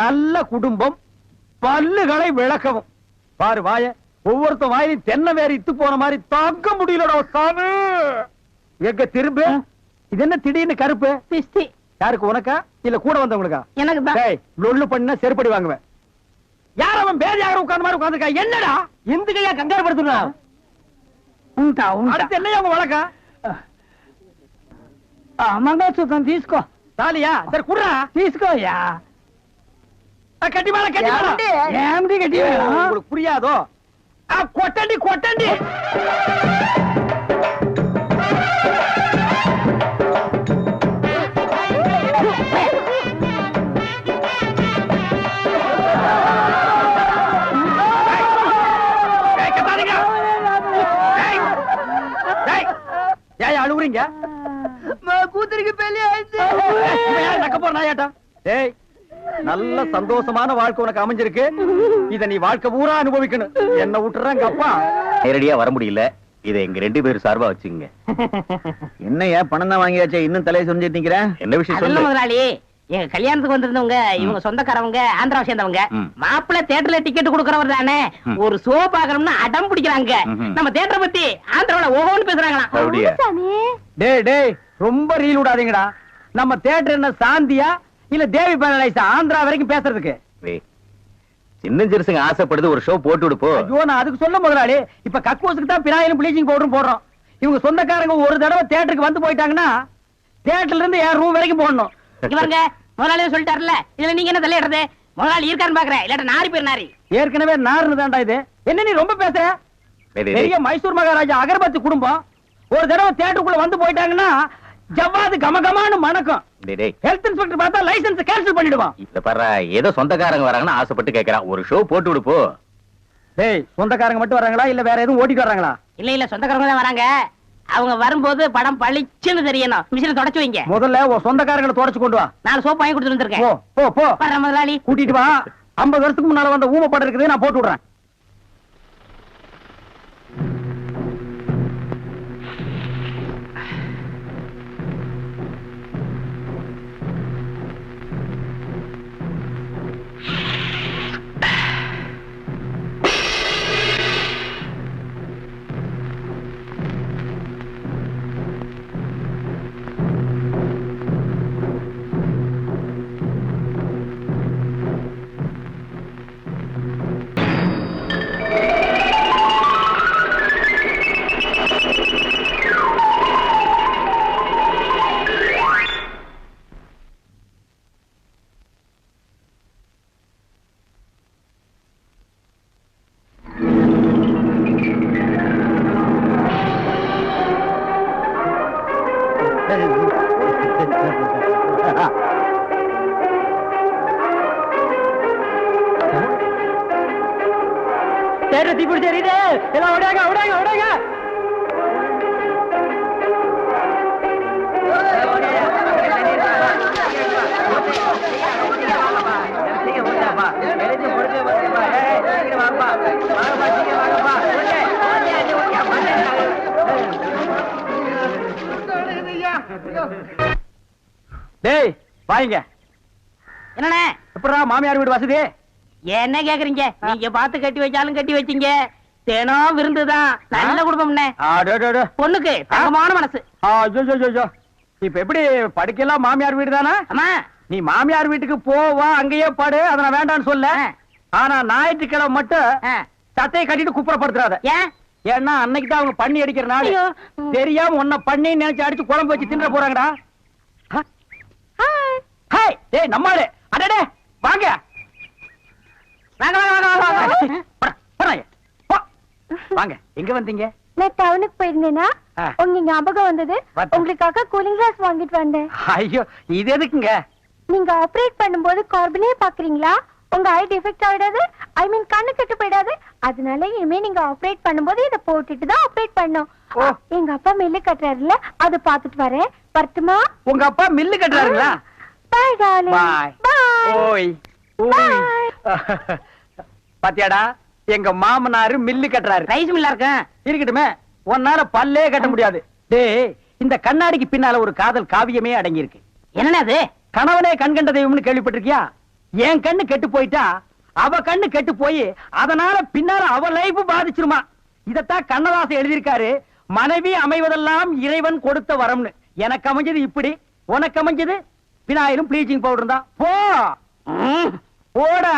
நல்ல குடும்பம், பல்லுகளை விளக்கவும். பாரு வாய, ஒவ்வொருத்த வாயிலும் தென்னை வேற இத்து போன மாதிரி தாக்க முடியலடா சாமி. எங்க திரும்ப இது என்ன திடீர்னு கருப்பு? பிஸ்தி யாருக்கு, உனக்கா இல்ல கூட வந்தவங்களுக்கா? எனக்கு தான். டேய் லொள்ளு பண்ணா செருப்படி வாங்குவேன். யார் அவன் பேதியாக உட்கார்ந்த மாதிரி உட்கார்ந்துருக்கா? என்னடா இந்த கையா கங்காரு படுத்துனா? அடுத்து என்னையா உங்க வழக்கா? మంగళసూత్రం తీసుకో. తాలియా సరే కుర్రా తీసుకోయా. కట్టి మేళ కట్టి మేళ ఏమిటి కట్టి మేళ? உங்களுக்கு புரியாதோ? కొట్టండి కొట్టండి. ஏன் அழுவுறீங்க? கூத்துருக்கு பெரிய நக்க போற நாயாட்டா. டேய் நல்ல சந்தோஷமான வாழ்க்கை உனக்கு அமைஞ்சிருக்கு. இத நீ வாழ்க்கை பூரா அனுபவிக்கணும். என்ன விட்டுறாங்க அப்பா. நேரடியா வர முடியல. இதை எங்க 2 பேரும் சார்பா வச்சுங்க. என்னையா பணம் தான் வாங்கியாச்சே, இன்னும் தலையை சொரிஞ்சிட்டு நிக்கிறேன். என்ன விஷயம் அதுல சொல்லு. முதலாளி, எங்க கல்யாணத்துக்கு வந்திருந்தவங்க இவங்க சொந்தக்காரவங்க, ஆந்திராவை சேர்ந்தவங்க. மாப்பிள்ளை தியேட்டர்ல டிக்கெட் கொடுக்கறவர் தானே, ஒரு ஷோ பாக்கணும்னு அடம் பிடிக்கிறாங்க. நம்ம தியேட்டரை பத்தி ஆந்திராவில ஓஹோன்னு பேசுறாங்களாம். அப்படியா? சாமி, டேய் டேய் ரொம்ப ரீல் விடாதீங்கடா. நம்ம தியேட்டர் என்ன சாந்தியா இல்ல தேவி பேரலைஸா ஆந்திரா வரைக்கும் பேசுறதுக்கு? டேய், சின்ன சிறுசுங்க ஆசைப்படுது, ஒரு ஷோ போட்டு விடுப்போ. ஐயோ நான் அதுக்கு சொல்ல முதலாளி. இப்ப கக்கூசுக்கு தான் பினாயிலும் ப்ளீச்சிங் பவுடரும் போடுறோம். இவங்க சொந்தக்காரங்க ஒரு தடவை தியேட்டருக்கு வந்து போயிட்டாங்கன்னா தியேட்டர்ல இருந்து என் ரூம் வரைக்கும் போடணும். இங்க பாருங்க, முதலாளியே சொல்லிட்டாருல, இதுல நீங்க என்ன தலையிடுறது? முதலாளி இருக்கான்னு பாக்குறேன், இல்லாட்ட நாரி பேர் நாரி. ஏற்கனவே நார்னு தான்டா இது. என்ன நீ ரொம்ப பேசுற? பெரிய மைசூர் மகாராஜா அகர்பத்தி குடும்பம் ஒரு தடவை தியேட்டருக்குள்ள வந்து போயிட்டாங்கன்னா ஜவ்வாது கமகமானு மணக்கும். ஹெல்த் இன்ஸ்பெக்டர் பார்த்தா லைசென்ஸ் கேன்சல் பண்ணிடுவான். இத பாரு, ஏதோ சொந்தக்காரங்க வராங்கன்னு ஆசைப்பட்டு கேக்குறான், ஒரு ஷோ போட்டு விடுப்போ. டேய் சொந்தக்காரங்க மட்டும் வராங்களா இல்ல வேற எதுவும் ஓட்டிட்டு வராங்களா? இல்ல இல்ல, சொந்தக்காரங்க தான் வராங்க. அவங்க வரும்போது படம் பளிச்சுன்னு தெரியணும். மிஷினை தொடச்சு வைங்க. முதல்ல உன் சொந்தக்காரங்களை தொடச்சு கொண்டு வா. 4 சோப்பு வாங்கி கொடுத்துட்டு வந்திருக்கேன். போ போ போ. வர்றேன் முதலாளி. கூட்டிட்டு வா. 50 வருஷத்துக்கு முன்னால வந்த ஊமை படம் இருக்குது, நான் போட்டு விடுறேன். தீ பிடிச்சறியுது எல்லாம் ஓடாங்க ஓடாங்க ஓடாங்க. டேய் வாங்க. என்னண்ணே எப்படா மாமியார் வீடு வசதி? என்ன கேக்குறீங்க? நீங்க பார்த்து கட்டி வச்சாலும் கட்டி வச்சீங்க. தினம் விருந்துதான். நல்ல குடும்பம்ண்ணே. பொண்ணுக்கு தங்கமான மனசு. இப்ப எப்படி படுக்கலாம் மாமியார் வீடு தானா? ஆமா. நீ மாமியார் வீட்டுக்கு போவா, அங்கேயே பாடு, அத நான் வேண்டான்னு சொல்ல. ஆனா ஞாயிற்றுக்கிழமை மட்டும் சட்டையை கட்டிட்டு குப்புறப்படுத்துறாத. ஏன்? ஏன்னா அன்னைக்கு தான் அவங்க பண்ணி அடிக்கிற நாள். ஐயோ. தெரியாம உன்னை பண்ணி நினைச்சு அடிச்சு குழம்பு வச்சு தின்ற போறாங்கடா. ஹாய் டேய் நம்மாளே. அடடே வாங்க வாங்க வாங்க வாங்க வாங்க. போறாங்க. வாங்க. எங்க வந்தீங்க? நான் டவுனுக்கு போயிருந்தேனா உங்க ஞாபகம் வந்தது. பார்த்தேன். உங்களுக்காக கூலிங் கிளாஸ் வாங்கிட்டு வந்தேன். ஐயோ இது எதுக்குங்க? நீங்க ஆபரேட் பண்ணும்போது கார்பனே பாக்குறீங்களா? உங்க ஐ டிஃபெக்ட் ஆயிடாது. ஐ மீன் கண்ணு கெட்டு போயிடாது. அதனால இனிமே நீங்க ஆபரேட் பண்ணும்போது இத போட்டுட்டு தான் ஆபரேட் பண்ணணும். எங்க அப்பா மில்லு கட்டுறாருல, அத பாத்துட்டு வரேன். வரட்டுமா? உங்க அப்பா மில்லு கட்டுறாருங்களா? Bye darling. Bye. பை. ஓய் ஓய். பாத்தியாடா எங்க மாமனாரு மில்லு கட்டுறாரு. ரைஸ் மில்லா இருக்கேன். இருக்கட்டுமே, உன்னால பல்லே கட்ட முடியாது. டேய் இந்த கண்ணாடிக்கு பின்னால ஒரு காதல் காவியமே அடங்கி இருக்கு. என்னண்ணே அது? கணவனே கண் கண்ட தெய்வம்னு கேள்விப்பட்டிருக்கியா? என் கண்ணு கெட்டு போயிட்டா அவ கண்ணு கெட்டு போய் அதனால பின்னால அவ லைஃப் பாதிச்சிருமா. இதத்தான் கண்ணதாசன் எழுதியிருக்காரு. மனைவி அமைவதெல்லாம் இறைவன் கொடுத்த வரம்னு. எனக்கு அமைஞ்சது இப்படி, உனக்கு அமைஞ்சது விநாயகரும் ப்ளீச்சிங் பவுடர் தான். போ போடா.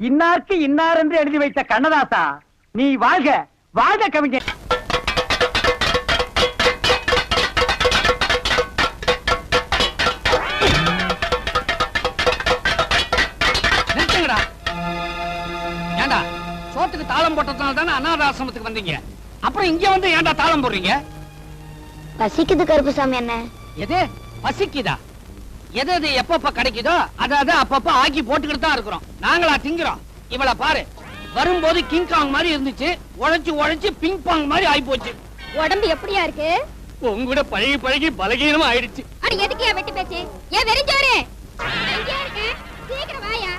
இன்னாருக்கு இன்னார் என்று எழுதி வைத்த கண்ணதாசா, நீ வாழ்க வாழ்க கவிஞர். நிறுத்துங்கடா. ஏண்டா சோத்துக்கு தாளம் போட்டதுனால தானே அநாத ஆசிரமத்துக்கு வந்தீங்க. அப்புறம் இங்க வந்து ஏண்டா தாளம் போடுறீங்க? பசிக்குது கருப்புசாமி என்ன? எது பசிக்குதா? எது எது எப்பப்ப கிடைக்குதோ அதாவது அப்பப்ப ஆக்கி போட்டுக்கிட்டு தான் இருக்கிறோம். நாங்களா திங்குறோம்? இவள பாரு, வரும்போது கிங்காங் மாதிரி இருந்துச்சு, உழைச்சு உழைச்சு பிங் பாங் மாதிரி ஆயி போச்சு. உடம்பு எப்படியா இருக்கு? உங்கூட பழகி பழகி பலகீனமா ஆயிடுச்சு. அட எதுக்கு வெட்டி பேச்சு? ஏன் வெறிஞ்சோரே? எங்க இருக்க? சீக்கிரம் வாயா.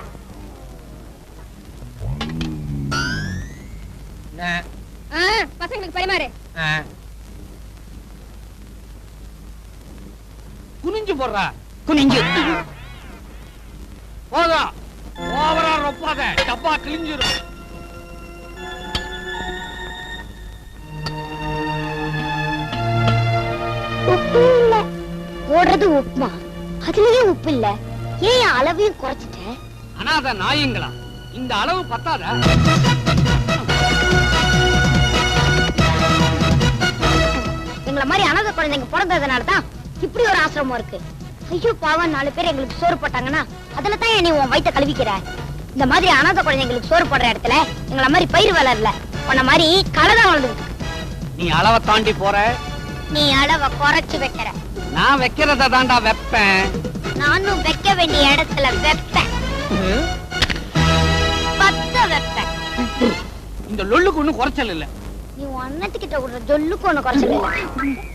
பசங்களுக்கு பரிமாறு. குனிஞ்சு போடுறா. குனிஞ்சு போதும். ஓவரா ரொப்பாத, டப்பா கிழிஞ்சிரும். உப்பு இல்ல. போடுறது உப்புமா, அதுலயும் உப்பு இல்ல. ஏன் அளவையும் குறைச்சிட்ட? அனாத நாயங்களா, இந்த அளவு பத்தாத? எங்கள மாதிரி அனாதை குழந்தைங்க பிறந்ததுனாலதான் இப்படி ஒரு ஆசிரமம் இருக்கு. ஐயோ பாவம், 4 பேர் எங்களுக்கு சோறு போட்டாங்கன்னா அதுல தான் நீ உன் வயித்தை கழுவிக்கிற. இந்த மாதிரி அனாதை குழந்தைங்களுக்கு சோறு போடுற இடத்துல எங்கள மாதிரி பயிர் வளரல, உன்ன மாதிரி களைதான் வளர்ந்து. நீ அளவை தாண்டி போற. நீ அளவை குறைச்சு வைக்கிற. நான் வைக்கிறத தாண்டா வைப்பேன். நானும் வைக்க வேண்டிய இடத்துல வைப்பேன். பத்த வைப்பேன். இந்த லொல்லுக்கு ஒண்ணும் குறைச்சல் இல்ல. நீ உன் அண்ணத்துக்கிட்ட விடுற ஜொல்லுக்கு ஒண்ணு குறைச்சல் இல்ல.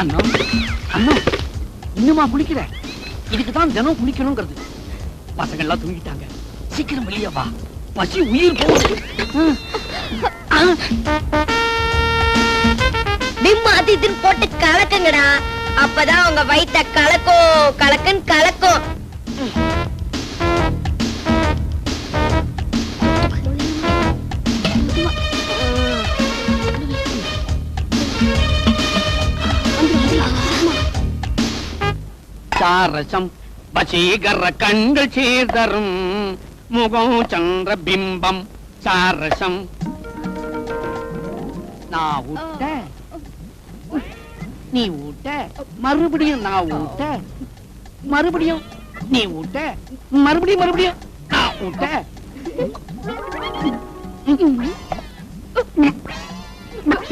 அண்ணா அண்ணா, இன்னுமா குளிக்கிற? இதுக்குதான் தினம் குளிக்கணுங்கிறது. பசங்க எல்லாம் தூங்கிட்டாங்க. சீக்கிரம் வெளியே வா, பசி உயிர் போகுது. பிம்மாத்தின் போட்டு கலக்குங்கடா, அப்பதான் உங்க வயித்த கலக்கோ கலக்குன்னு கலக்கும். சாரசம் வசீகர கண்கள் சீர்தரும் முகம் சந்திர பிம்பம் சாரசம். நான் விட்ட நீ ஊட்ட, மறுபடியும் நான் ஊட்ட, மறுபடியும் நீ ஊட்ட, மறுபடியும் நான் ஊட்ட.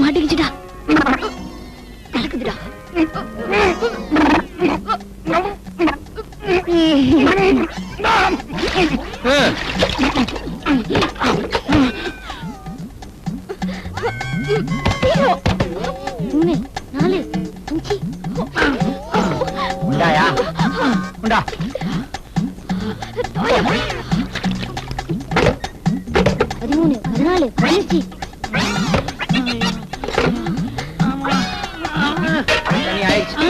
மாட்டிக்கிச்சுடா, நடக்குதுடா. மூணு, நாலு, அஞ்சு. உண்டாயா உண்டா. 13, 14, 15. தண்ணி ஆயிடுச்சு.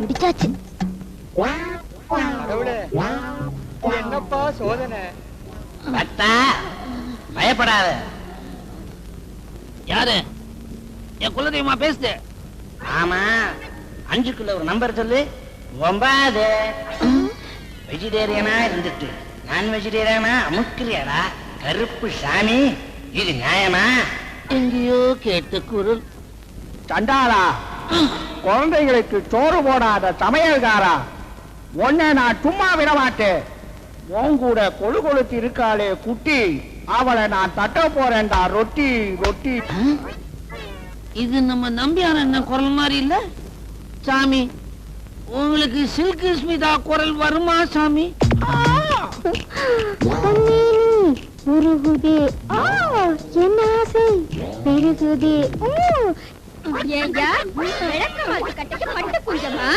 முடிச்சாச்சு. என்னப்பா சோதனை? பயப்படாத. யாரு? என் குலதெய்வமா பேசுது. ஆமா, 5க்குள்ள ஒரு நம்பர் சொல்லு. 9. வெஜிடேரியனா இருந்துட்டு நான் வெஜிடேரியனா அமுக்கிறியாடா கருப்பு சாமி. இது நியாயமா? எங்கேயோ கேட்ட குரல். சண்டாளா, குழந்தைகளுக்கு சோறு போடாத சமையல்காரா, உன்னை நான் சும்மா விட மாட்டேன். உன் கூட கொழு கொழுத்து இருக்காளே குட்டி, அவளை நான் தட்ட போறேன்டா. ரொட்டி ரொட்டி. இது நம்ம நம்பியார் என்ன குரல் மாதிரி இல்ல சாமி? உங்களுக்கு சில்கு ஸ்மிதா குரல் வருமா சாமி? உருகுதே என்ன ஆசை பெருகுதே. ஏயா விளக்கமாத்து கட்டைக்கு பட்டு குஞ்சமா,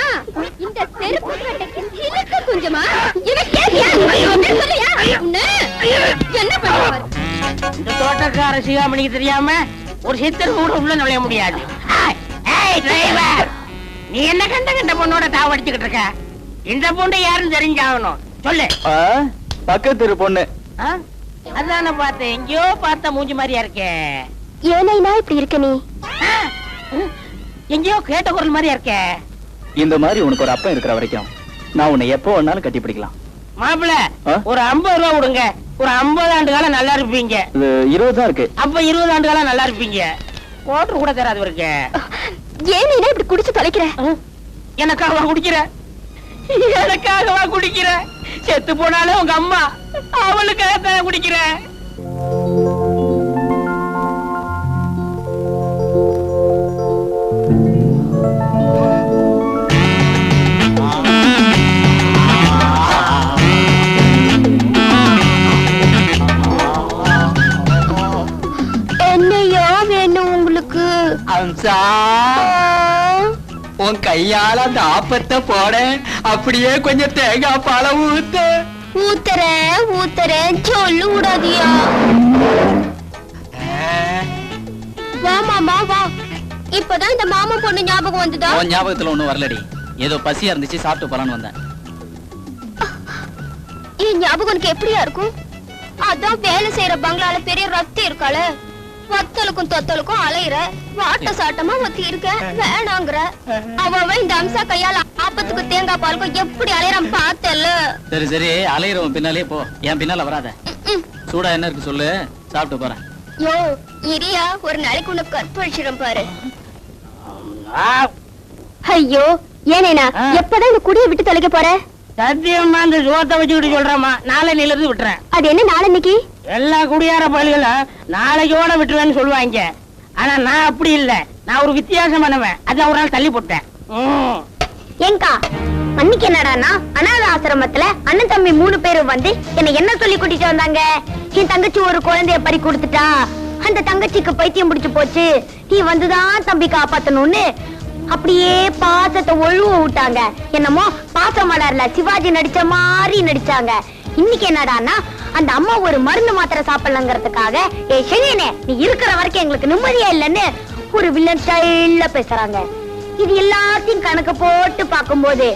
இந்த செருப்பு கட்டைக்கு சிலுக்கு குஞ்சமா? என்ன பண்ணுவார் இந்த தோட்டக்கார சிகாமணிக்கு தெரியாம ஒரு சித்தர் கூட உள்ள நுழைய முடியாது. நீ என்ன கண்ட பொண்ணோட தாவடிச்சுக்கிட்டு இருக்க? இந்த பொண்ணு யாருன்னு தெரிஞ்சாகணும். சொல்லு. பக்கத்து பொண்ணு. அதான பார்த்தேன், எங்கயோ பார்த்த மூஞ்சி மாதிரியா இருக்கே. ஏனைனா இப்படி இருக்க நீ? எங்கயோ கேட்ட குரல் மாதிரியா இருக்கே. இந்த மாதிரி உனக்கு ஒரு அப்பன் இருக்கிற வரைக்கும் நான் உன்னை எப்போ வேணாலும் கட்டி பிடிக்கலாம். மாப்பிள்ள, ஒரு 50 ரூபா கொடுங்க. ஒரு 50 ஆண்டு காலம் நல்லா இருப்பீங்க. 20 தான் இருக்கு. அப்ப 20 ஆண்டு காலம் நல்லா இருப்பீங்க. கோட்டு கூட தராது இருக்கு. ஏனைனா இப்படி குடிச்சு தொலைக்கிற? எனக்காகவா குடிக்கிற? எனக்காகவா குடிக்கிற? செத்து போனாலும் உங்க அம்மா, அவளுக்காக தான் குடிக்கிற. என்னையா வேணும் உங்களுக்கு? அம்சா, உன் கையால அந்த ஆப்பத்தை போட, அப்படியே கொஞ்சம் தேங்காய் பாலை ஊத்து. ஊத்தறேன் சொல்லு விடாதியா. வா மாமா வா. இப்பதான் இந்த மாமா பொண்ணு ஞாபகம் வந்ததா? உன் ஞாபகத்துல ஒண்ணும் வரலடி, ஏதோ பசியா இருந்துச்சு சாப்பிட்டு போலான்னு வந்தேன். என் ஞாபகம் உனக்கு எப்படியா இருக்கும்? அதான் வேலை செய்யற பங்களால பெரிய ரத்தி இருக்காள, வத்தலுக்கும் தொத்தலுக்கும் அலையிற, வாட்ட சாட்டமா ஒத்தி இருக்க, வேணாங்கிற. அவன் இந்த அம்சா கையால ஆப்பத்துக்கு தேங்காய் பாலுக்கும் எப்படி அலையறான் பார்த்தல. சரி சரி, அலையிறவன் பின்னாலே போ, என் பின்னால வராத. சூடா என்ன இருக்கு சொல்லு, சாப்பிட்டு போறேன். யோ இரியா, ஒரு நாளைக்கு உனக்கு கற்பழிச்சிடும் பாரு. ஐயோ ஏனேனா, எப்பதான் இந்த குடியை விட்டு தொலைக்க போற? சத்தியமா அந்த சோத்தை வச்சுக்கிட்டு சொல்றமா, நாளையில இருந்து விட்டுறேன். அது என்ன நாளைக்கு? எல்லா குடியார பயல்களும் நாளைக்கோட விட்டுருவேன்னு சொல்லுவாங்க. ஆனா நான் அப்படி இல்ல, நான் ஒரு வித்தியாசம் பண்ணுவேன். அதான் ஒரு நாள் தள்ளி போட்டேன். ஏங்கா அன்னைக்கு என்னடானா, அனாதை ஆசிரமத்துல அண்ணன் தம்பி 3 பேரும் வந்து என்ன சொல்லி கூட்டிட்டு வந்தாங்க? என் தங்கச்சி ஒரு குழந்தைய பறி கொடுத்துட்டா, அந்த தங்கச்சிக்கு பைத்தியம் பிடிச்சு போச்சு, நீ வந்துதான் தம்பி காப்பாத்தணும்னு அப்படியே பாசத்தை ஒழுவ விட்டாங்க. என்னமோ பாசமலர்ல சிவாஜி நடிச்ச மாதிரி நடிச்சாங்க. இன்னைக்கு என்னடானா, அந்த அம்மா ஒரு மருந்து மாத்திரை சாப்பிடலங்கிறதுக்காக, ஏ செழியனே நீ இருக்கிற வரைக்கும் எங்களுக்கு நிம்மதியா இல்லைன்னு ஒரு வில்லன் ஸ்டைல்ல பேசுறாங்க. இது எல்லாத்தையும் கணக்கு போட்டு பார்க்கும்போது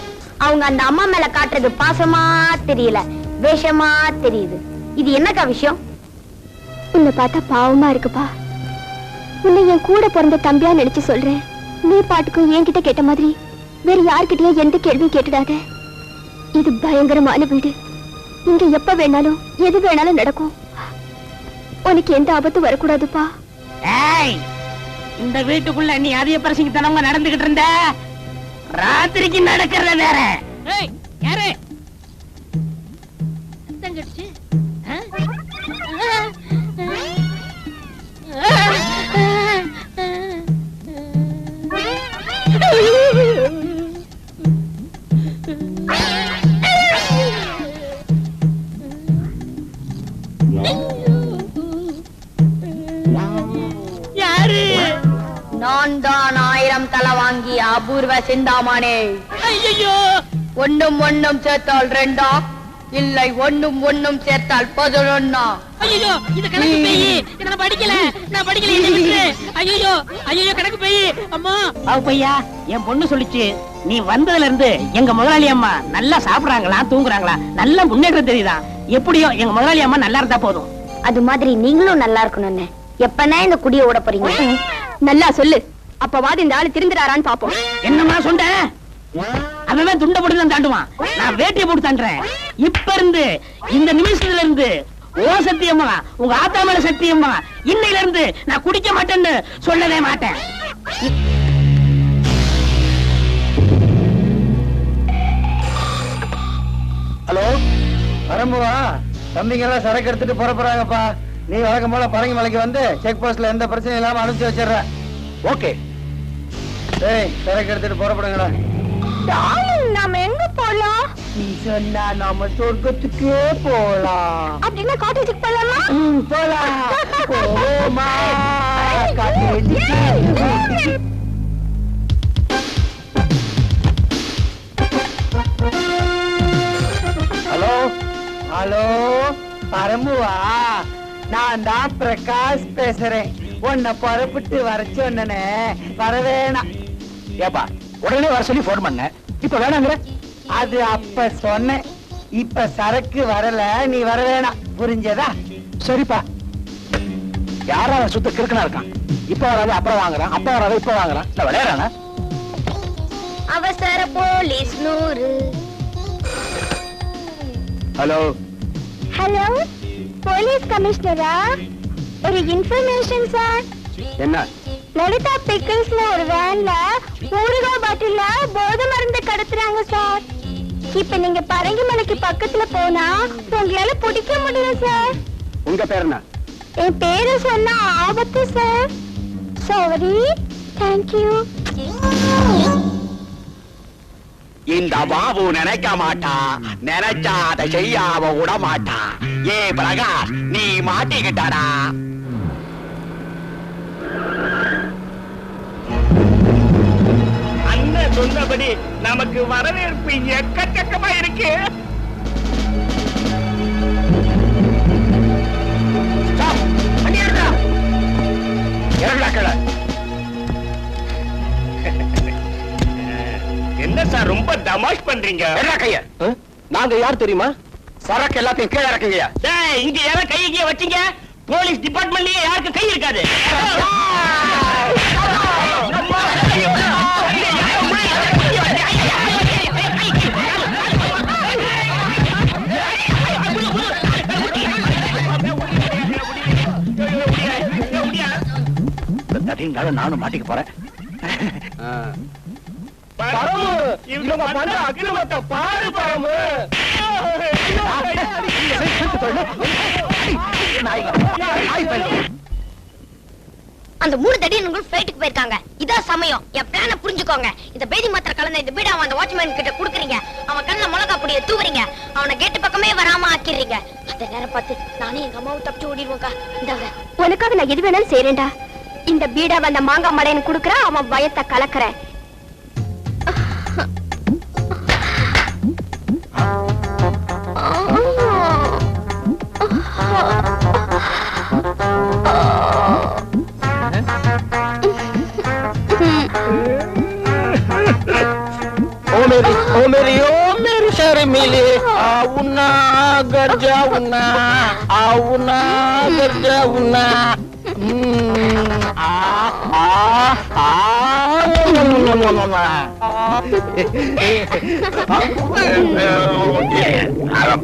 அவங்க அந்த அம்மா மேல காட்டுறது பாசமா தெரியல, வேஷமா தெரியுது. இது என்னக்கா விஷயம்? உன்னை பார்த்தா பாவமா இருக்குப்பா. உன்னை என் கூட பிறந்த தம்பியா நினைச்சு சொல்றேன். நீ பாட்டுக்கும் என்கிட்ட கேட்ட மாதிரி வேற யார்கிட்டயும் எந்த கேள்வியும் கேட்டுடாத. இது பயங்கரமான வீடு. இங்க எப்ப வேணாலும் எது வேணாலும் நடக்கும். உனக்கு எந்த ஆபத்தும் வரக்கூடாதுப்பா. ஏய், இந்த வீட்டுக்குள்ள நீ அதிக பிரசங்கித்தனவங்க நடந்துகிட்டு இருந்த, ராத்திரிக்கு நடக்கிறத வேற. ஏய், யாரு தங்கச்சி? யாரு? நான் தான் 1000 தலை வாங்கி அபூர்வ சிந்தாமணி. ஐயோ, ஒண்ணும் ஒண்ணும் சேர்த்தால் 2, இல்லை ஒண்ணும் ஒண்ணும் சேர்த்தால் 11. ஐயோ, இது கணக்கு பேயி. இத நான் படிக்கல, என்னை விட்டுரு. ஐயோ, கணக்கு பேயி. அம்மா, அவ பையா, என் பொண்ணு சொல்லிச்சு, நீ வந்ததுல இருந்து எங்க முதலாளி அம்மா நல்லா சாப்பிடுறாங்களா, தூங்குறாங்களா, நல்ல முன்னேற்றம் தெரியுதா. எப்படியோ எங்க முதலாளி அம்மா நல்லா இருந்தா போதும். அது மாதிரி நீங்களும் நல்லா இருக்கணும்னு. எப்பனா இந்த குடிய ஓட போறீங்க? நல்லா சொல்லு. அப்பவாது இந்த ஆளு திருந்துறாரான்னு பாப்போம். என்னமா சொன்ன? அவன் துண்டை போட்டு தான் தாண்டுவான், நான் வேட்டியை போட்டு தாண்டுறேன். இப்ப இருந்து இந்த நிமிஷத்துல இருந்து ஓ சத்தியம்மா, உங்க ஆத்தா மேல சத்தியம்மா, இன்னையில இருந்து நான் குடிக்க மாட்டேன்னு சொல்லவே மாட்டேன். ஹலோ, வரம்புவா, தம்பிங்க எல்லாம் சரக்கு எடுத்துட்டு புறப்படுறாங்கப்பா. நீ வழக்கம் போல பரங்கி மலைக்கு வந்து செக் போஸ்ட்ல எந்த பிரச்சனையும் இல்லாம அனுப்பிச்சு வச்சிடுற. ஓகே. டேய், சரக்கு எடுத்துட்டு புறப்படுங்களா. நாம எங்க போலாம்? நீ சொன்னா நாம சொர்க்கத்துக்கே போலாம். அப்படின்னா காட்டேஜுக்கு போலாமா? போலாம். போமா காட்டேஜுக்கு. ஹலோ ஹலோ, பரம்புவா, நான் தான் பிரகாஷ் பேசுறேன். உன்னை புறப்பட்டு வர சொன்னே, வரவேணா. ஏப்பா, உடனே வர சொல்லி போன் பண்ண, இப்ப வேணாங்கிற? அது அப்ப சொன்னேன், இப்ப சரக்கு வரல, நீ வர வேணாம். புரிஞ்சதா? சரிப்பா. யாரா சுத்த கிறுக்கனா இருக்கான்? இப்ப வராது அப்புறம் வாங்குறான், அப்ப வராது இப்ப வாங்குறான். இல்ல விளையாடுறானா? அவசர போலீஸ் 100. ஹலோ ஹலோ, போலீஸ் கமிஷனரா? ஒரு இன்ஃபர்மேஷன் சார். என்ன? லலிதா பிக்கிள்ஸ்ல ஒரு வேன்ல ஊறுகாய் பாட்டில்ல போதை மருந்து கடத்துறாங்க சார். இப்ப நீங்க பரங்கிமலைக்கு பக்கத்துல போனா உங்களால பிடிக்க முடியும் சார். உங்க பேர் என்ன? என் பேரு சொன்னா ஆபத்து சார். சாரி. தேங்க்யூ. இந்த பாபு நினைக்க மாட்டா, நினைச்சா அதை செய்யாம விட மாட்டா. ஏ பிரகாஷ், நீ மாட்டிக்கிட்டாடா. அண்ணன் சொன்னபடி நமக்கு வரவேற்பு எக்கச்சக்கமா இருக்கு. என்ன சார் ரொம்ப தமாஷ் பண்றீங்க? கைய நாங்க யார் தெரியுமா? சரக்கு எல்லாத்தையும் கீழே இறக்குங்க. இங்க யாரும் கையை வச்சீங்க? போலீஸ் டிபார்ட்மெண்ட்லயே யாருக்கு கை இருக்காது. நானும் மாட்டிக்க போறேன். அந்த 3 தடியன்கள் ஃளைட்டுக்கு போயிருக்காங்க. இதான் சமயம். என் பிளான புரிஞ்சுக்கோங்க. இந்த பேதி மாத்திரை கலந்த இந்த பீடா அந்த வாட்ச்மேன் கிட்ட குடுக்குறீங்க. அவன் கண்ணுல மிளகா பொடியை தூவுறீங்க. அவனை கேட்டு பக்கமே வராம ஆக்கிடுறீங்க. அந்த நேரம் பார்த்து நானே எங்க அம்மாவை தப்பிச்சு ஓடிடுவோங்க. இந்தாங்க, உனக்காக நான் எது வேணாலும் செய்யறேன்டா. இந்த பீடா வந்த மாங்காய் மடையன் குடுக்குற, அவன் பயத்தை கலக்குறேன். मेरी शर्मिले आउना गरजाउना आउना गरजाउना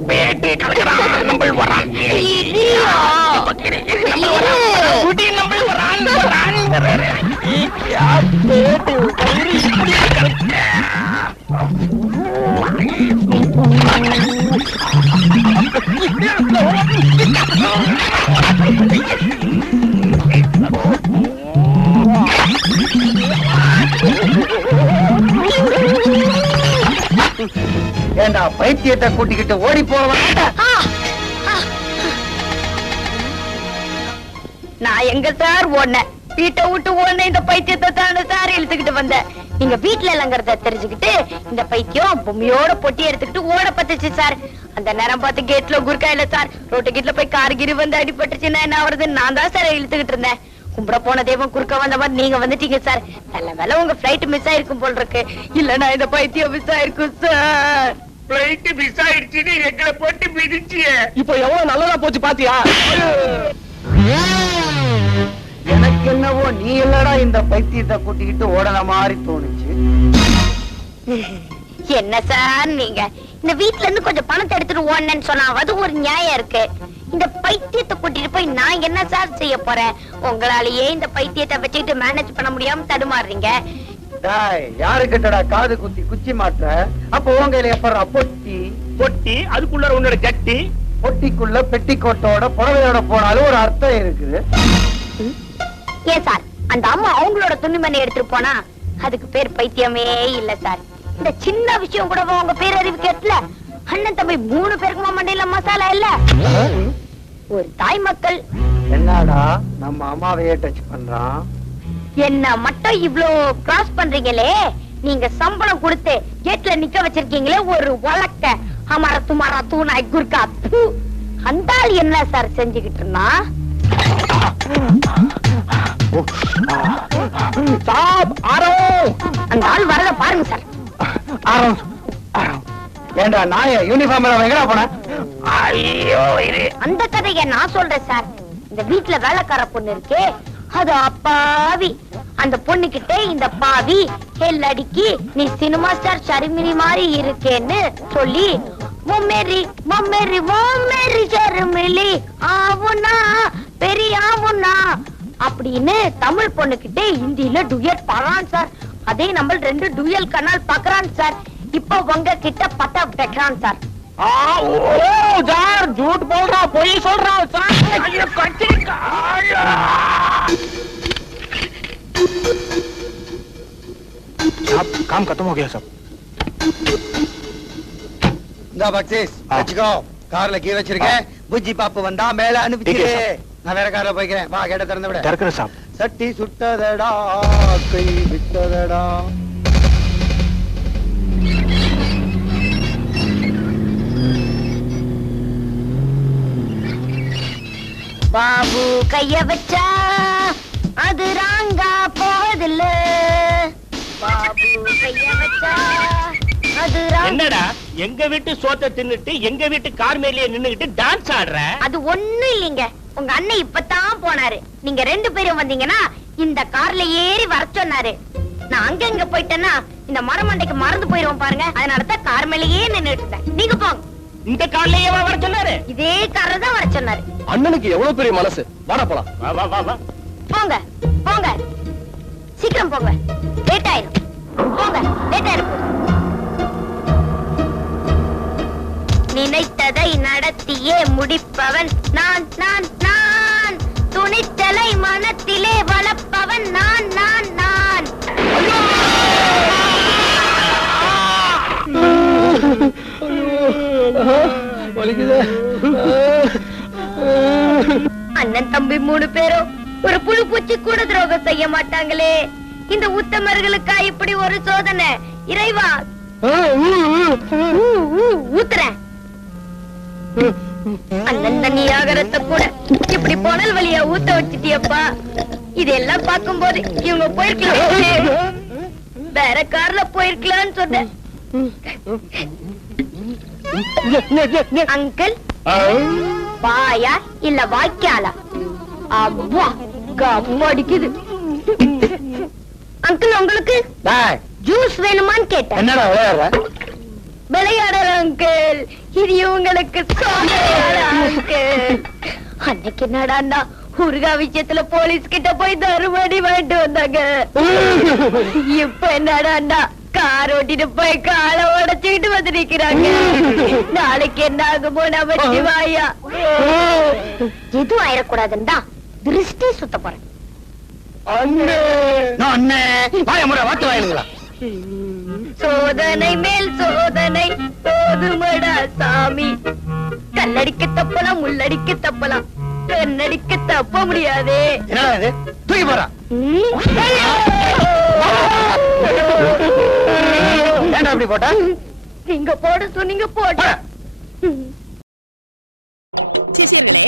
பேட்டி கலக்கிறான் நம்ம வரான் குட்டி நம்ம வரான் ஏண்டா பைத்தியத்தை கூட்டிக்கிட்டு ஓடி போவா? நான் எங்க சார் ஓடுனேன், வீட்டை விட்டு ஓடுன இந்த பைத்தியத்தை தானே சார் இழுத்துக்கிட்டு வந்தேன். நீங்க வீட்டுல இல்லங்கிறத தெரிஞ்சுக்கிட்டு இந்த பைத்தியம் பொம்மையோட பொட்டி எடுத்துக்கிட்டு ஓட பத்துச்சு சார். அந்த நேரம் பார்த்து கேட்ல குறுக்கா இல்ல சார், ரோட்டு கேட்ல போய் கார்கிரி வந்து அடிபட்டுச்சுன்னா என்ன ஆகுறது? நான் தான் சார் இழுத்துக்கிட்டு இருந்தேன். கும்பிட போன தெய்வம் குறுக்க வந்த மாதிரி நீங்க வந்துட்டீங்க சார். நல்ல வேலை உங்க பிளைட் மிஸ் ஆயிருக்கும் போல் இருக்கு, இல்லன்னா இந்த பைத்தியம் மிஸ் ஆயிருக்கும் சார். பிளைட் மிஸ் ஆயிடுச்சுன்னு எங்களை போட்டு மிதிச்சிய. இப்போ எவ்வளவு நல்லதா போச்சு பாத்தியா? எனக்கு என்னவோ நீ இல்லடா இந்த பைத்தியத்தை கூட்டிக்கிட்டு ஓடன மாதிரி தோணுச்சு. என்ன சார் நீங்க இந்த வீட்ல இருந்து கொஞ்சம் பணத்தை எடுத்துட்டு ஓடனேன்னு சொன்னாவது ஒரு நியாயம் இருக்கு. இந்த பைத்தியத்தை கூட்டிட்டு போய் நான் என்ன சார் செய்ய போறேன்? உங்களாலேயே இந்த பைத்தியத்தை வச்சுக்கிட்டு மேனேஜ் பண்ண முடியாம தடுமாறுறீங்க. யாரு கிட்டடா காது குத்தி குச்சி மாற்ற? அப்ப உங்க எப்பறா பொட்டி பொட்டி அதுக்குள்ள உன்னோட ஜட்டி, பொட்டிக்குள்ள பெட்டிக்கோட்டோட புடவையோட போனாலும் ஒரு அர்த்தம் இருக்குது. ஏன் சார் அந்த அம்மா அவங்களோட துணிமணி எடுத்துட்டு போனா அதுக்கு பேர் பைத்தியமே இல்ல சார். இந்த சின்ன விஷயம் கூட உங்க பேரறிவு கேட்கல. அண்ணன் தம்பி 3 பேருக்குமா மண்டையில மசாலா இல்ல? ஒரு தாய் மக்கள் என்னடா நம்ம அம்மாவையே டச் பண்றான். என்ன மட்டும் இவ்ளோ கிராஸ் பண்றீங்களே? நீங்க சம்பளம் கொடுத்து கேட்ல நிக்க வச்சிருக்கீங்களே ஒரு வழக்க அமர துமாரா தூணாய் குர்கா. அந்த ஆள் என்ன சார் செஞ்சுக்கிட்டு இருந்தா? அந்த ஆள் வரத பாருங்க சார். ஏண்டா நாய யூனிஃபார்ம் எங்கடா போன? அந்த கதையை நான் சொல்றேன் சார். இந்த வீட்டுல வேலைக்கார பொண்ணு இருக்கே, அது அப்பாவி. அந்த பொண்ணு கிட்ட இந்த பாவி ஹெல்லடிக்கு நீ சினிமா ஸ்டார் ஷர்மினி மாதிரி இருக்கேன்னு சொல்லி மொம்மேரி மொம்மேரி மொம்மேரி ஷர்மிலி ஆவுனா பெரிய ஆவுனா அப்படின்னு தமிழ் பொண்ணு கிட்ட ஹிந்தியில டுயட் பாடுறான் சார். அதே நம்ம 2 டுயல் கனால் பாக்குறான் சார். இப்போ உங்க கிட்ட பட்டா வைக்கிறான் சார். झूठ बोल रहा, पोई बोल रहा साहब काम खत्म हो गया सब. இந்த பக்ஸிஸ் வெச்சுக்கோ. கார்ல கீ வச்சிருக்கேன். புஜ்ஜி பாப்பு வந்தா மேல அனுப்பிச்சிரு. நான் வேற கார்ல போய்க்கிறேன். வா கேட்ட திறந்து விடு. திறக்கறேன் சாப். சட்டி சுட்டதடா கை விட்டதடா. பாபு கைய வச்சா அது ராங்கா போவதில்ல. பாபு கைய வச்சா அது என்னடா எங்க வீட்டு சோத்தை தின்னுட்டு எங்க வீட்டு கார் மேலேயே நின்னுகிட்டு டான்ஸ் ஆடுற? அது ஒண்ணு இல்லைங்க. உங்க அண்ணன் இப்பதான் போனாரு. நீங்க 2 பேரும் வந்தீங்கன்னா இந்த கார்ல ஏறி வர சொன்னாரு. நான் அங்க போயிட்டேன்னா இந்த மரமண்டைக்கு மறந்து போயிருவோம் பாருங்க. அதனாலதான் கார் மேலேயே நின்னுட்டு இருந்தேன். நீங்க போங்க. இந்த கார்லயே வர சொன்னாரு? இதே கார்ல தான் வர சொன்னாரு. அண்ணனுக்கு எவ்வளவு பெரிய மனசு. வாடா போலாம். வா வா வா வா. போங்க போங்க சீக்கிரம் போங்க. லேட் ஆயிரும். போங்க லேட் ஆயிரும். நினைத்ததை நடத்தியே முடிப்பவன் நான் நான் நான். துணிச்சலை மனத்திலே வளர்ப்பவன் நான் நான் நான். அண்ணன் தம்பி 3 பேரும் ஒரு புழு பூச்சி கூட துரோகம் செய்ய மாட்டாங்களே. இந்த உத்தமர்களுக்கா இப்படி ஒரு சோதனை? இறைவா ஊத்துறேன். அண்ணன் தண்ணி ஆகரத்தை கூட இப்படி புனல் வழியா ஊத்த வச்சிட்டியப்பா. இதெல்லாம் பார்க்கும்போது இவங்க போயிருக்கலாம், வேற கார்ல போயிருக்கலாம்னு சொன்னேன். அங்கிள் வாயா இல்ல வாய்க்காலா? அவ்வா கம்ம அடிக்குது. அங்கிள் உங்களுக்கு ஜூஸ் வேணுமான்னு கேட்டேன். என்னடா விளையாடுற? விளையாடுற அங்கிள், இது இவங்களுக்கு சோதனையான அங்கிள். அன்னைக்கு என்னடா ஊர்கா விஷயத்துல போலீஸ் கிட்ட போய் தருமடி வாங்கிட்டு வந்தாங்க. இப்ப என்னடா கார் ஓட்டிட்டு போய் காலை உடைச்சுக்கிட்டு வந்து நிக்கிறாங்க. நாளைக்கு என்ன ஆகுமோ நம்ம சிவாயா. எதுவும் ஆயிடக்கூடாதுன்னா திருஷ்டி சுத்த போறேன். சோதனை மேல் சோதனை போதுமடா சாமி. கல்லடிக்க தப்பலாம், முள்ளடிக்க தப்பலாம், கண்ணடிக்க தப்ப முடியாதே. தூக்கி போறா. ஏன்டா அப்படி போட்டா? நீங்க போட சொன்னீங்க போட்ட. சிசியர்களே,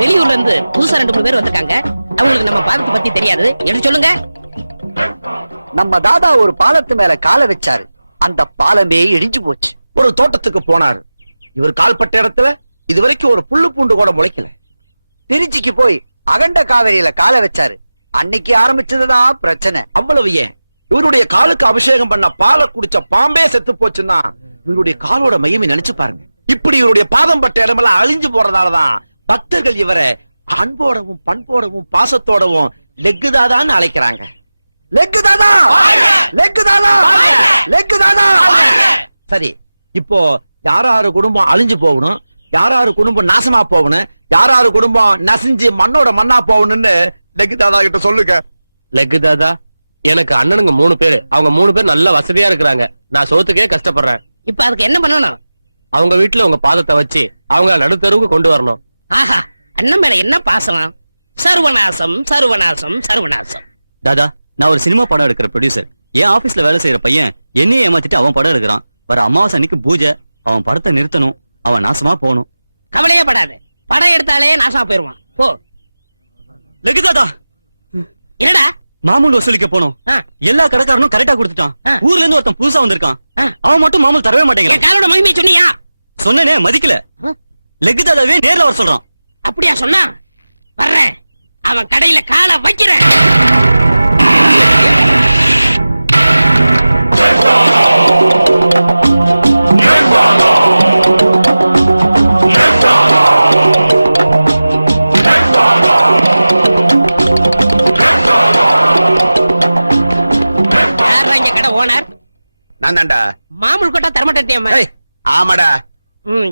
வெளியூர்ல இருந்து புதுசா 2-3 பேர் வந்திருக்காங்க. அவங்களுக்கு நம்ம பாதத்தை பத்தி தெரியாது. எடுத்து சொல்லுங்க. நம்ம தாதா ஒரு பாலத்து மேல காலை வச்சாரு. அந்த பாலமே இடிஞ்சு போச்சு. ஒரு தோட்டத்துக்கு போனாரு. இவர் கால்பட்ட இடத்துல இதுவரைக்கும் ஒரு புல்லு பூண்டு கூட முளைக்கல. திருச்சிக்கு போய் அகண்ட காவேரியில காலை வச்சாரு. அன்னைக்கு ஆரம்பிச்சதுதான் பிரச்சனை. அவ்வளவு ஏன், இவருடைய காலுக்கு அபிஷேகம் பண்ண பாலை குடிச்ச பாம்பே செத்து போச்சுன்னா இவருடைய காலோட மையமே நினைச்சு பாருங்க. இப்படி இவருடைய பாதம் பட்ட இடமெல்லாம் அழிஞ்சு போறதாலதான் பக்தர்கள் இவரை அன்போடவும் பண்போடவும் பாசத்தோடவும் லெக்கு தாதான்னு அழைக்கிறாங்க. லெக்கு தாதா, லெக்கு தாதா, லெக்கு தாதா. சரி, இப்போ யாராரு குடும்பம் அழிஞ்சு போகணும், யாராரு குடும்பம் நாசமா போகணும், யாராரு குடும்பம் நசிஞ்சு மண்ணோட மண்ணா போகணும்னு லெக்கு தாதா கிட்ட சொல்லுங்க. லெக்கு தாதா, எனக்கு அண்ணனுங்க 3 பேரு. அவங்க 3 பேர் நல்ல வசதியா இருக்கிறாங்க. நான் சோத்துக்கே கஷ்டப்படுறேன். இப்ப அதுக்கு என்ன பண்ணணும்? அவங்க வீட்டுல உங்க பாதத்தை வச்சு அவங்க நடுத்தருவுக்கு கொண்டு வரணும். ஆஹா, அண்ணன் மேல என்ன பாசம். சர்வநாசம் சர்வநாசம் சர்வநாசம். தாதா, நான் ஒரு சினிமா படம் எடுக்கிற ப்ரொடியூசர். என் ஆபீஸ்ல வேலை செய்யற பையன் என்னையே ஏமாத்திட்டு அவன் படம் எடுக்கிறான். வர அமாவாசை அன்னைக்கு பூஜை. அவன் படத்தை நிறுத்தணும். அவன் நாசமா போகணும். கவலையே படாது. படம் எடுத்தாலே நாசமா போயிருவான். போ. லெக்கு தாதா, என்னடா மாமூல் வசூலிக்க போனோம். எல்லா கடைக்காரனும் கரெக்டா கொடுத்துட்டான். ஊர்ல இருந்து ஒருத்தன் புதுசா வந்திருக்கான். அவன் மட்டும் மாமூல் தரவே மாட்டேங்கிறான். என் காலோட மகிமையை சொன்னியா? சொன்னனே, மதிக்கல. லெக்கு தாதாவே நேர்ல வர சொல்றான். அப்படியா சொன்னா? வர்றேன். அவன் கடையில காலை வைக்கிறேன். நான் தான்டா. மாமூல் கொட்டா தரமாட்டேன். ஆமாடா.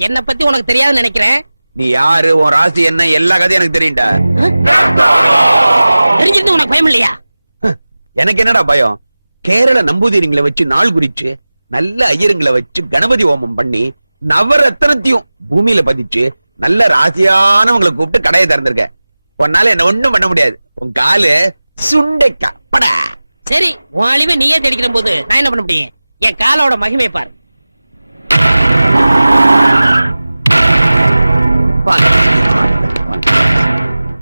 என்ன பத்தி உனக்கு தெரியாதுன்னு நினைக்கிறேன். நீ யாரு, உன் ராசி என்ன, எல்லா கதையும் எனக்கு தெரியும்டா. தெரிஞ்சிருந்து உனக்கு பயம் இல்லையா? எனக்கு என்னடா பயம்? கேரள நம்பூதிரிங்களை வச்சு நாள் குறிச்சு, நல்ல ஐயருங்களை வச்சு கணபதி ஹோமம் பண்ணி நவரத்னத்தையும் பூமியில பதிச்சு நல்ல ராசியானவங்களை கூப்பிட்டு கடையை திறந்திருக்க. உன்னால என்ன ஒண்ணும் பண்ண முடியாது. உன் காலு சுண்டைக்கா படா. சரி, உன் அழிவை நீயே தேடிக்கிற போது நான் என்ன பண்ண முடியும்? என் காலோட மகிமை பாரு.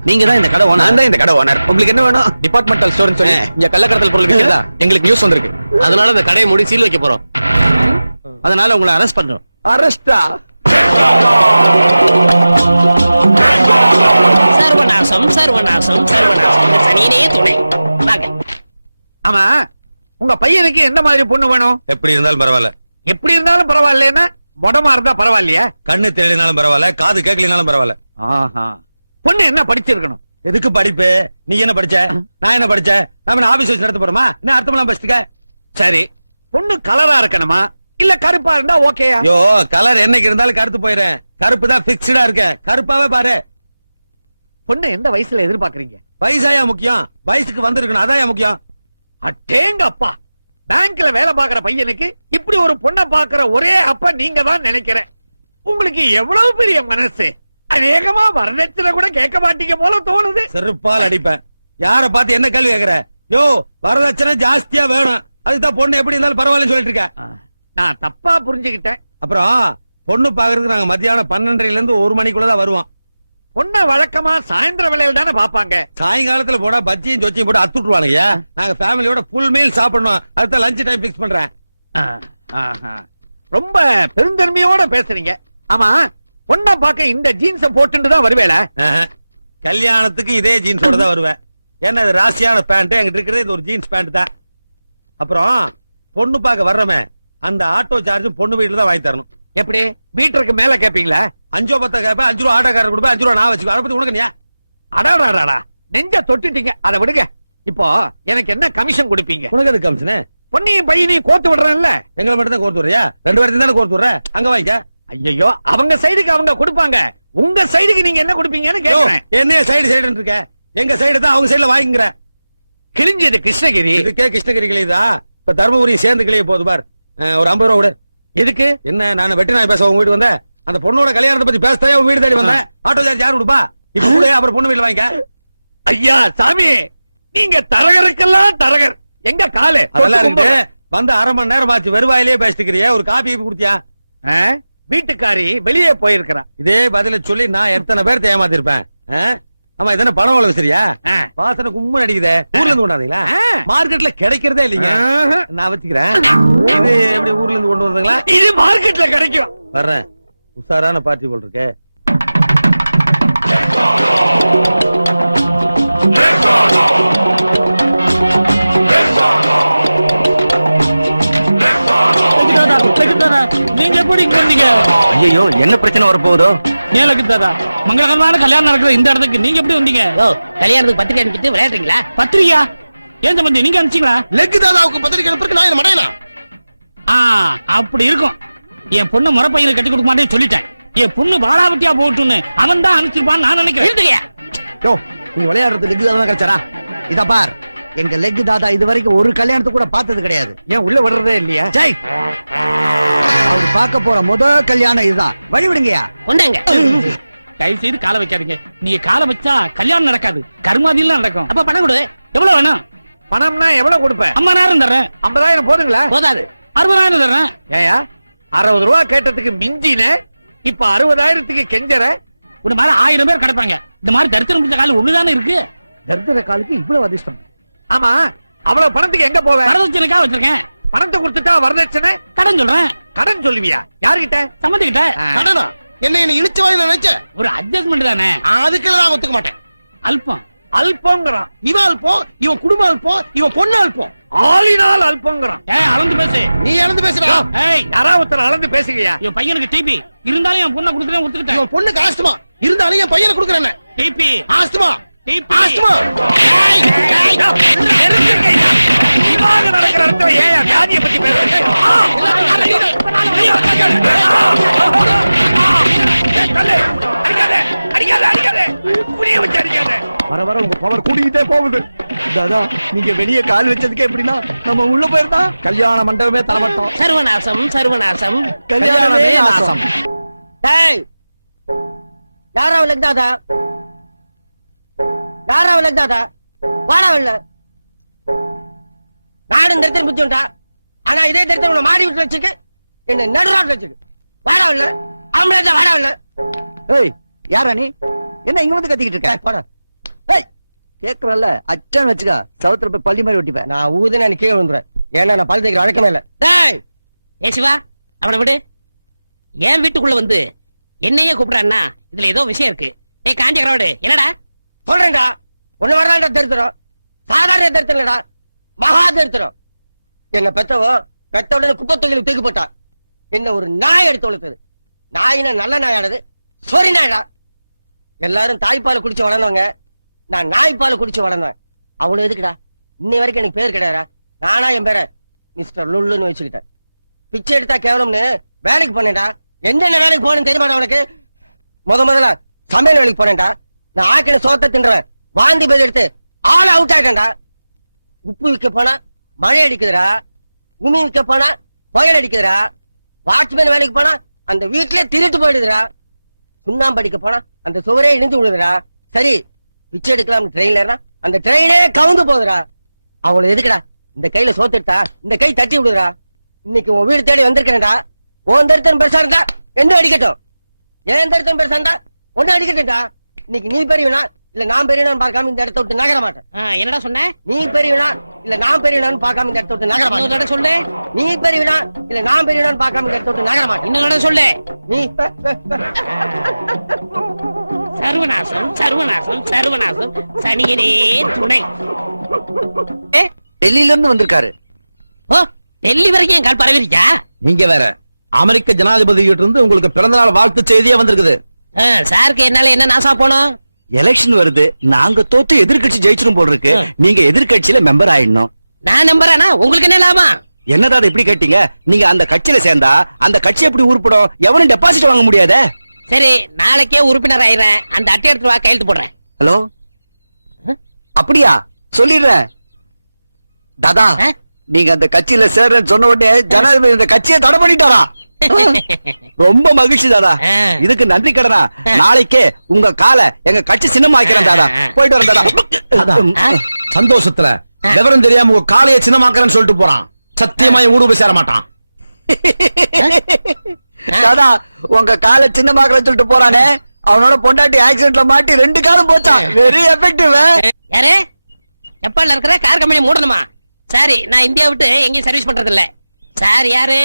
நீங்க தான் இந்த கடை ஓனர். நான் தான் இந்த கடை ஓனர். உங்களுக்கு என்ன வேணும்? டிபார்ட்மெண்டல் ஸ்டோர்னு சொல்லி இங்க கள்ளக்கடத்தல் பொருள் விக்கிறதா எங்களுக்கு நியூஸ் வந்திருக்கு. அதனால இந்த கடையை மூடி சீல் வைக்க போறோம். அதனால உங்களை அரெஸ்ட் பண்றோம். அரெஸ்டா? சர்வநாசம் சர்வநாசம் சர்வநாசம். சனியே துணை. வாங்க. ஆமா, உங்க பையனுக்கு எந்த மாதிரி பொண்ணு வேணும்? எப்படி இருந்தாலும் பரவாயில்ல. எப்படி இருந்தாலும் பரவாயில்லைன்னா மொடமா இருந்தா பரவாயில்லையா? கண்ணு தெரியலனாலும் பரவாயில்ல, காது கேட்கலனாலும் பரவாயில்ல. ஆஹா, பொண்ணு என்ன படிச்சிருக்கணும்? எதுக்கு படிப்பு? நீ என்ன படிச்ச? நான் என்ன படிச்சேன்? நாம ஆபீஸ் வச்சு நடத்த போறோமா? என்ன அர்த்தமெல்லாம் படிச்சுக்க? சரி, பொண்ணு கலரா இருக்கணுமா இல்ல கருப்பா இருந்தா ஓகேயா? யோ, கலர் என்னைக்கு இருந்தாலும் கருத்து போயிடுறேன். கருப்பு தான் பிக்ஸ்டா இருக்க. கருப்பாவே பாரு. பொண்ணு எந்த வயசுல எதிர்பார்க்கறீங்க? வயசாயா முக்கியம்? வயசுக்கு வந்திருக்கணும், அதான் முக்கியம். அட்டேங்க அப்பா, பேங்க்ல வேலை பாக்குற பையனுக்கு இப்படி ஒரு பொண்ணை பாக்குற ஒரே அப்பா நீங்க தான் நினைக்கிறேன். உங்களுக்கு எவ்வளவு பெரிய மனசு. அநேகமா வரதட்சணை கூட கேட்க மாட்டீங்க போல தோணுது. செருப்பால் அடிப்பேன். யார பார்த்து என்ன கேள்வி கேக்குற? யோ, வரதட்சணை ஜாஸ்தியா வேணும். அதுதான் பொண்ணு எப்படி இருந்தாலும் பரவாயில்லன்னு சொல்லிட்டு இருக்கேன். நான் தப்பா புரிஞ்சுக்கிட்டேன். அப்புறம் பொண்ணு பாக்குறதுக்கு நாங்க மத்தியானம் 12:30 இருந்து 1 மணிக்குள்ளதான் வருவோம். பொண்ணை வழக்கமா சாயந்தர வேளையில தானே பாப்பாங்க. சாயங்காலத்துல போட பஜ்ஜியும் சொச்சியும் போட்டு அத்துட்டுருவானுங்க. நாங்க ஃபேமிலியோட ஃபுல் மீல் சாப்பிடணும். அதுதான் லஞ்ச் டைம் பிக்ஸ் பண்றேன். ரொம்ப பெருந்தன்மையோட பேசுறீங்க. ஆமா, பொண்ணை பார்க்க இந்த ஜீன்ஸ போட்டுட்டு தான் வருவேல? கல்யாணத்துக்கு இதே ஜீன்ஸோட தான் வருவேன். ஏன்னா இது ராசியான பேண்ட், என்கிட்ட இருக்கிறது இது ஒரு ஜீன்ஸ் பேண்ட் தான். அப்புறம் பொண்ணு பார்க்க வர்றமே அந்த ஆட்டோ சார்ஜும் பொண்ணு வீட்டுல தான் வாங்கி தரணும். எப்படி மீட்டருக்கு மேல கேப்பீங்களா? 5 10 கேப்பேன், 5 ரூபா ஆட்டோக்காரர் கொடுப்பேன், 5 ரூபா நான் வச்சுக்குவேன். அதை பத்தி உனக்கு நீ அடாடாடா நெஞ்ச தொட்டுட்டீங்க. அதை விடுங்க. இப்போ எனக்கு என்ன கமிஷன் கொடுப்பீங்க? உனக்கு அது கமிஷனு? பொண்ணையும் பையனையும் கோத்து விடுறேன்ல. எங்களை மட்டும் தான் கோர்த்து வர்றியா? 2 பேர்த்தையும் தானே கோர்த்து வர்ற, அங்க வாங்கிக்க. ஐயோ, அவங்க சைடுக்கு அவங்க கொடுப்பாங்க, உங்க சைடுக்கு நீங்க என்ன கொடுப்பீங்கன்னு கேக்குறேன். என்ன சைடு இருக்க? எங்க சைடு தான் அவங்க சைடுல வாங்கிக்கிற. கிழிஞ்சது கிருஷ்ணகிரி. இதுக்கே கிருஷ்ணகிரி கிளியுதா? இப்ப தர்மபுரி சேர்ந்து கிளிய போகுது பார். ஒரு 50 ரூபா விடு. எதுக்கு? என்ன நான் வெட்டி நாய் பேச உங்க வீட்டு வந்தேன்? அந்த பொண்ணோட கல்யாணத்தை பத்தி பேசவே உங்க வீடு தேடி வந்தேன். ஆட்டோ சார்ஜ் யாரு கொடுப்பா? இப்ப கூட அப்புறம் பொண்ணு வீட்டுல வாங்கிக்க. ஐயா சாமி, நீங்க தரகருக்கெல்லாம் தரகர். எங்க காலு? அதெல்லாம் இருக்கு. வந்து 1/2 மணி நேரம் ஆச்சு, வெறுவாயிலே பேசிக்கிறிய. ஒரு காபி குடுத்தியா? வீட்டுக்காரி வெளியே போயிருக்கிறா. இதே பதில சொல்லி நான் எத்தனை பேர் ஏமாத்திருப்பேன். ஆமா, இதென்ன பணம் வள வச்சிருக்கியா? வாசனை கும்மு நடிக்குதே. ஊர்ல இருந்து கொண்டாந்தீங்களா? மார்க்கெட்ல கிடைக்கிறதே இல்லைங்க. நான் வச்சுக்கிறேன். இது எப்படி ஊர்ல இருந்து கொண்டு வந்தீங்களா? இது மார்க்கெட்ல கிடைக்கும். வர்றேன். உஷாரான பார்ட்டி போல் இருக்கு. நீங்க எப்படி இங்க வந்தீங்க? ஐயோ, என்ன பிரச்சனை வரப்போகுதோ? ஏலக்கு தாதா, மங்களகரமான கல்யாணம் நடக்கிற இந்த இடத்துக்கு நீங்க எப்படி வந்தீங்க? கல்யாணத்துக்கு பத்திரிக்கை அனுப்பிட்டு விளையாடுறீங்களா? பத்திரிகையா? ஏன் சம்பந்தி நீங்க அனுப்பிச்சீங்களா? லெக் தாதாவுக்கு பத்திரிக்கை அனுப்புறதுக்கு நான் என்ன மடையனா? அப்படி இருக்கும். என் பொண்ணு முறை பையனை கட்டி கொடுக்க மாட்டேன்னு சொல்லிட்டேன். என் பொண்ணு பாலாவட்டியா போட்டுன்னு அவன் தான் அனுப்பிச்சிருப்பான்னு நான் நினைக்கிறேன். நீ விளையாடுறது லெக் தாதா கிடைச்சாரா? இத பார், எங்க லெக் தாதா இது வரைக்கும் ஒரு கல்யாணத்துக்கு கூட பார்த்தது கிடையாது. ஏன் உள்ள வர்றதே இல்லையா? ஜெய், அவர் பார்க்க போற முதல் கல்யாணம் இதுதான். வழி விடுங்கயா. கொண்டாங்க. தயவு செய்து காலை வைக்காதீங்க. நீங்க காலை வச்சா கல்யாணம் நடக்காது, கர்மாதியெல்லாம் நடக்கும். அப்ப பணம் கொடு. எவ்வளவு வேணும்? பணம்னா எவ்வளவு கொடுப்பேன்? 50,000 தர்றேன். 50,000 போதுங்களா? போதாது. 60,000 தர்றேன். ஏயா 60 ரூபா கேட்டதுக்கு மிஞ்சின, இப்ப 60,000க்கு கெஞ்சற? ஒரு மாதிரி 1000 பேர் கிடப்பாங்க. இந்த மாதிரி தரித்திரம் பிடிச்ச கால் ஒண்ணுதானே இருக்கு. தர்தர காலுக்கு இவ்வளவு அதிர்ஷ்டம். ஆமா, அவ்வளவு பணத்துக்கு எங்க போவேன்? வரதட்சணைக்காக வச்சிருக்கேன். பணத்தை கொடுத்துட்டா வரதட்சணை? கடன் சொல்றேன். கடன் சொல்லுவியா? யாருகிட்ட? சம்மந்திக்கிட்ட. கடனா? என்ன இழுச்ச வாய் நினைச்ச? ஒரு அட்ஜஸ்ட்மெண்ட் தானே. அதுக்கு நான் ஒத்துக்க மாட்டேன். அல்பம். அல்பங்கிறான். இவன் அல்பம், இவன் குடும்பம் அல்பம், இவன் பொண்ணு அல்பம். ஆளினால் அல்பங்கிறான். அளந்து பேசு. நீ அளந்து பேசுறா? யாராவது ஒருத்தர் அளந்து பேசுகியா? என் பையனுக்கு டிபி இருந்தாலும் என் பொண்ணை கொடுத்துட்டேன், ஒத்துக்கிட்டேன். இவன் பொண்ணுக்கு ஆஸ்துமா இருந்தாலும் என் பையனை கொடுக்குறேன். TB asthma TB asthma. இவாக நடக்கிற இடத்துல ஏன் வியாதியை பத்தி பேசுறீங்க? வர வர உங்க பவர் கூடிக்கிட்டே போகுது. தாதா, நீங்க வெளியே கால் வச்சதுக்கே எப்படின்னா நம்ம உள்ள போயிருந்தா கல்யாண மண்டபமே தரமாட்டோம். சர்வநாசம் சர்வநாசம். கல்யாணமே நாசம். டேய், யாரா லெக் தாதா? யாரா லெக் தாதா? வாடா இல்ல. நானும் இந்த இடத்துல புத்தி உண்டா? ஆனா இதே இடத்துல உன்னை மாடி விட்டு வச்சுக்கு என்ன நடுராட்டு வச்சுக்கு. வாடா இல்ல. ஆம்பளை வாடா இல்ல. ஏய், யாரா நீ? என்ன இங்க வந்து கத்திக்கிட்டு இருக்க? போடா. ஏய், கேக்குறல்ல, அச்சான் வச்சுக்க. சவுத்துல போய் பள்ளி மாதிரி ஒட்டிப்பேன். நான் ஊதுனா நீ கீழே வந்துடுறேன். ஏன்னா நான் பல் தைக்கிற வழக்கமே இல்ல. டேய், ஏ சிவா, அவனை விடு. ஏன் வீட்டுக்குள்ள வந்து என்னையே கூப்பிடுறான்னா இதுல ஏதோ விஷயம் இருக்கு. ஏய் காஞ்சகரோடு, என்னடா சொல்றேன்டா? ஒண்ணு வரலாம்டா தரித்திரம். சாதாரண தரித்திரம் இல்லடா, மகா தரித்திரம். என்ன பெத்தவோ பெத்த உடனே குப்பை தொகையில தூக்கி போட்டா. என்ன ஒரு நாய் எடுத்து வளர்த்தது. நாயினா நல்ல நாயானது, சொரி நாயடா. எல்லாரும் தாய்ப்பாலை குடிச்சு வளர்ந்தவங்க, நான் நாய்ப்பாலை குடிச்சு வளர்ந்தேன். அவ்வளவு எதுக்குடா? இன்னை வரைக்கும் எனக்கு பேர் கிடையாதா? நானா என் பேரை மிஸ்டர் லுல்லுன்னு வச்சுக்கிட்டேன். பிச்சை எடுத்தா கேவலம்னு வேலைக்கு போனேன்டா. என்னென்ன வேலைக்கு போனேன்னு தெரியுமாடா உனக்கு? முதல்ல சமையல் வேலைக்கு போனேன்டா. நான் ஆக்கின சோத்தை தின்றேன். வாந்தி பேர் எடுத்து ஆள் அவுட் ஆயிட்டேன்டா. உப்பு விற்க போனா மழை அடிக்குதுடா, உமி விற்க போனா புயல் அடிக்குதுடா, வாட்ச்மேன் வேலைக்கு போனா அந்த வீட்டுல திருட்டு போயிடுதுடா, சுண்ணாம்பு அடிக்க போனா அந்த சுவரே இடிஞ்சு விடுதுடா. சரி, பிச்சை எடுக்கலாம் ட்ரெயின்ல ஏறினா அந்த ட்ரெயினே கவுந்து போகுதுடா. அவ்வளவு எதுக்குடா? இந்த கையில சோத்து எடுத்தா இந்த கை தட்டி விடுறா. இன்னைக்கு உன் வீடு தேடி வந்திருக்கேன்டா. உன் தரித்திரம் பெருசா இருந்தா என்ன அடிக்கட்டும், ஏன் தரித்திரம் பெருசா இருந்தா ஒண்ணு அடிக்கட்டும்டா. இன்னைக்கு நீ பெரியவனா இல்ல நான் பெரியவனான்னு பார்க்காம இந்த இடத்த விட்டு நகர மாட்டேன். என்னடா சொன்ன? நீ பெரியவனா இல்ல நான் பெரியவனான்னு பார்க்காம இந்த இடத்த விட்டு நகர மாட்டேன். சொல்லு, நீ பெரியவனா இல்ல நான் பெரியவனான்னு பார்க்காம இந்த இடத்த விட்டு நகர மாட்டேன். இன்னொரு சொல்லு. நீ சர்வநாசம் சர்வநாசம் சர்வநாசம் சனியனே துணை. டெல்லியில இருந்து வந்திருக்காரு. ஓ, டெல்லி வரைக்கும் என் கால் பரவிருச்சா? நீங்க வேற அமெரிக்க ஜனாதிபதி கிட்ட இருந்து உங்களுக்கு பிறந்தநாள் வாழ்த்து செய்தியா வந்திருக்குது. சாருக்கு என்னால என்ன நாசா போனோம்? எலெக்ஷன் வருது, நாங்க தோத்து எதிர்க்கட்சி ஜெயிச்சிரும் போல் இருக்கு. நீங்க எதிர்க்கட்சியில மெம்பர் ஆயிடணும். நான் நம்புறேனா? உங்களுக்கு என்ன லாபம்? என்னதான் இப்படி கேட்டீங்க? நீங்க அந்த கட்சியில சேர்ந்தா அந்த கட்சி எப்படி உருப்படும்? எவனும் டெபாசிட் வாங்க முடியாதே. சரி, நாளைக்கே உறுப்பினர் ஆயிடுறேன். அந்த அட்டை எடுத்து வா, கையெழுத்து போடுறேன். ஹலோ, அப்படியா? சொல்லிடுறேன். தாதா, நீங்க அந்த கட்சியில சேர்றேன்னு சொன்ன உடனே ஜனாதிபதி இந்த கட்சியை தடை பண்ணிட்டாரா? ரொம்ப மகிழ்ச்சி தாதா. இதுக்கு நன்றி கடனா நாளைக்கே உங்க காலை எங்க கட்சி சின்னமா ஆக்கிறேன் தாதா. போயிட்டு வரேன் தாதா. சந்தோஷத்துல விவரம் தெரியாம உங்க காலையை சின்னமாக்குறேன்னு சொல்லிட்டு போறான். சத்தியமா ஊடு போய் சேர மாட்டான். தாதா, உங்க காலை சின்னமாக்குறேன்னு சொல்லிட்டு போறானே, அவனோட பொண்டாட்டி ஆக்சிடென்ட்ல மாட்டி 2 காலம் போச்சான். Very effective. யாரு? ஜப்பான்ல இருக்கிற கார் கம்பெனி மூடணுமா? சரி, நான் இந்தியா விட்டு எங்கேயும் சர்வீஸ் பண்றது இல்ல. சார் யாரு?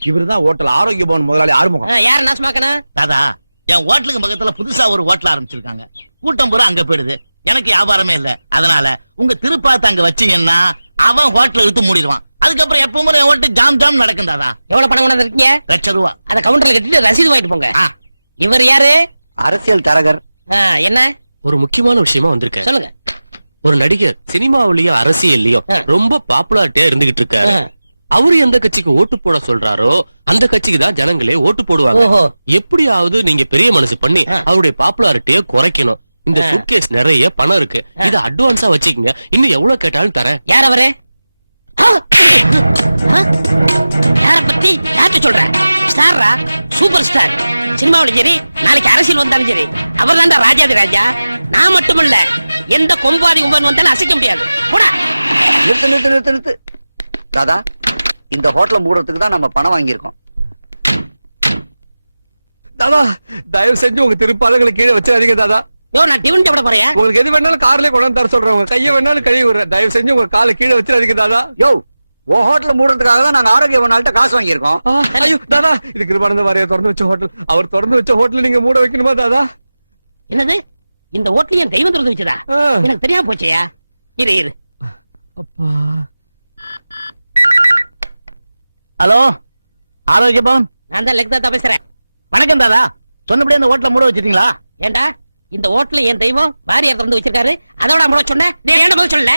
இவருதான் ஹோட்டல் ஆரோக்கிய பவன் முதலாளி ஆறுமுகம். யாரு நாசமாக்கணும்? தாதா, என் ஹோட்டலுக்கு பக்கத்துல புதுசா ஒரு ஹோட்டல் ஆரம்பிச்சிருக்காங்க. கூட்டம் பூரா அங்க போயிடுது. எனக்கு வியாபாரமே இல்ல. அதனால உங்க திருப்பாத்த அங்க வச்சீங்கன்னா அவன் ஹோட்டல் இழுத்து மூடிடுவான். அதுக்கப்புறம் எப்பவும் என் ஹோட்டல் ஜாம் ஜாம் நடக்கும் தாதா. எவ்வளவு பணம் கொண்டு இருக்கீங்க? ₹1,00,000. அத கவுண்டர்ல கட்டிட்டு ரசீது வாங்கிட்டு போங்க. இவர் யாரு? அரசியல் தரகர். என்ன? ஒரு முக்கியமான விஷயமா வந்திருக்கேன். சொல்லுங்க. ஒரு நடிகர் சினிமாவிலயும் அரசியல்லயும் ரொம்ப பாப்புலாரிட்டியா இருந்துகிட்டு இருக்காரு. அவரு எந்த கட்சிக்கு ஓட்டு போட சொல்றாரோ அந்த கட்சிக்கு தான் ஜனங்களே ஓட்டு போடுவாங்க. எப்படியாவது நீங்க பெரிய மனசு பண்ணி அவருடைய பாப்புலாரிட்டியை குறைக்கணும். இந்த சூட்கேஸ் நிறைய பணம் இருக்கு. இத அட்வான்ஸா வச்சுக்கங்க. இன்னும் எவ்வளவு கேட்டாலும் தரேன். யார் அவரு? யார பத்தி யார்கிட்ட சொல்ற? ஸ்டாரா? Super star. சினிமாவிலும் சரி, நாளைக்கு அரசியல் வந்தாலும் சரி, அவர் தான்டா ராஜாதி ராஜா. நான் மட்டும் இல்ல, எந்த கொம்பாதி கும்பன் வந்தாலும் அசைக்க முடியாது. போடா. நிறுத்து நிறுத்து நிறுத்து நிறுத்து. தாதா, இந்த ஹோட்டலை மூடுறதுக்கு தான் நம்ம பணம் வாங்கியிருக்கோம். தாதா, தயவு செஞ்சு உங்க திருப்பாதங்களை கீழே வச்சிடாதீங்க தாதா. யோ, நான் டிவன் சாப்பிட போறேன். உங்களுக்கு எது வேணாலும் கார்லயே கொண்டு தர சொல்றேன். உங்க கையை வேணாலும் கழுவி விடுறேன். தயவு செஞ்சு உங்க காலை கீழே வச்சிடாதீங்க தாதா. யோ, ஓ ஹோட்டல மூடுறதுக்காக தான் நாங்க ஆரோக்கிய பவனால்ட்ட காசு வாங்கியிருக்கோம். ஐயோ தாதா, இது கிருபானந்த வாரியார் திறந்து வச்ச ஹோட்டல். அவர் திறந்து வச்ச ஹோட்டல் நீங்க மூட வைக்கணுமா தாதா? என்னது? இந்த ஹோட்டல் என் தெய்வம் திறந்து வச்சதா? எனக்கு தெரியாம போச்சையா? இரு இரு. அப்பா. ஹலோ, ஆரோக்கிய பவன். நான் தான் லெக் தாத்தா பேசுறேன். வணக்கம் தாதா. சொன்னபடியே அந்த ஹோட்டல மூட வச்சிட்டீங்களா? ஏண்டா, இந்த ஹோட்டல என் தெய்வம் வாரியார் திறந்து வச்சிருக்காரு. அதோட மூட சொன்னேன். நீ ஏன் முதல்ல சொல்லல?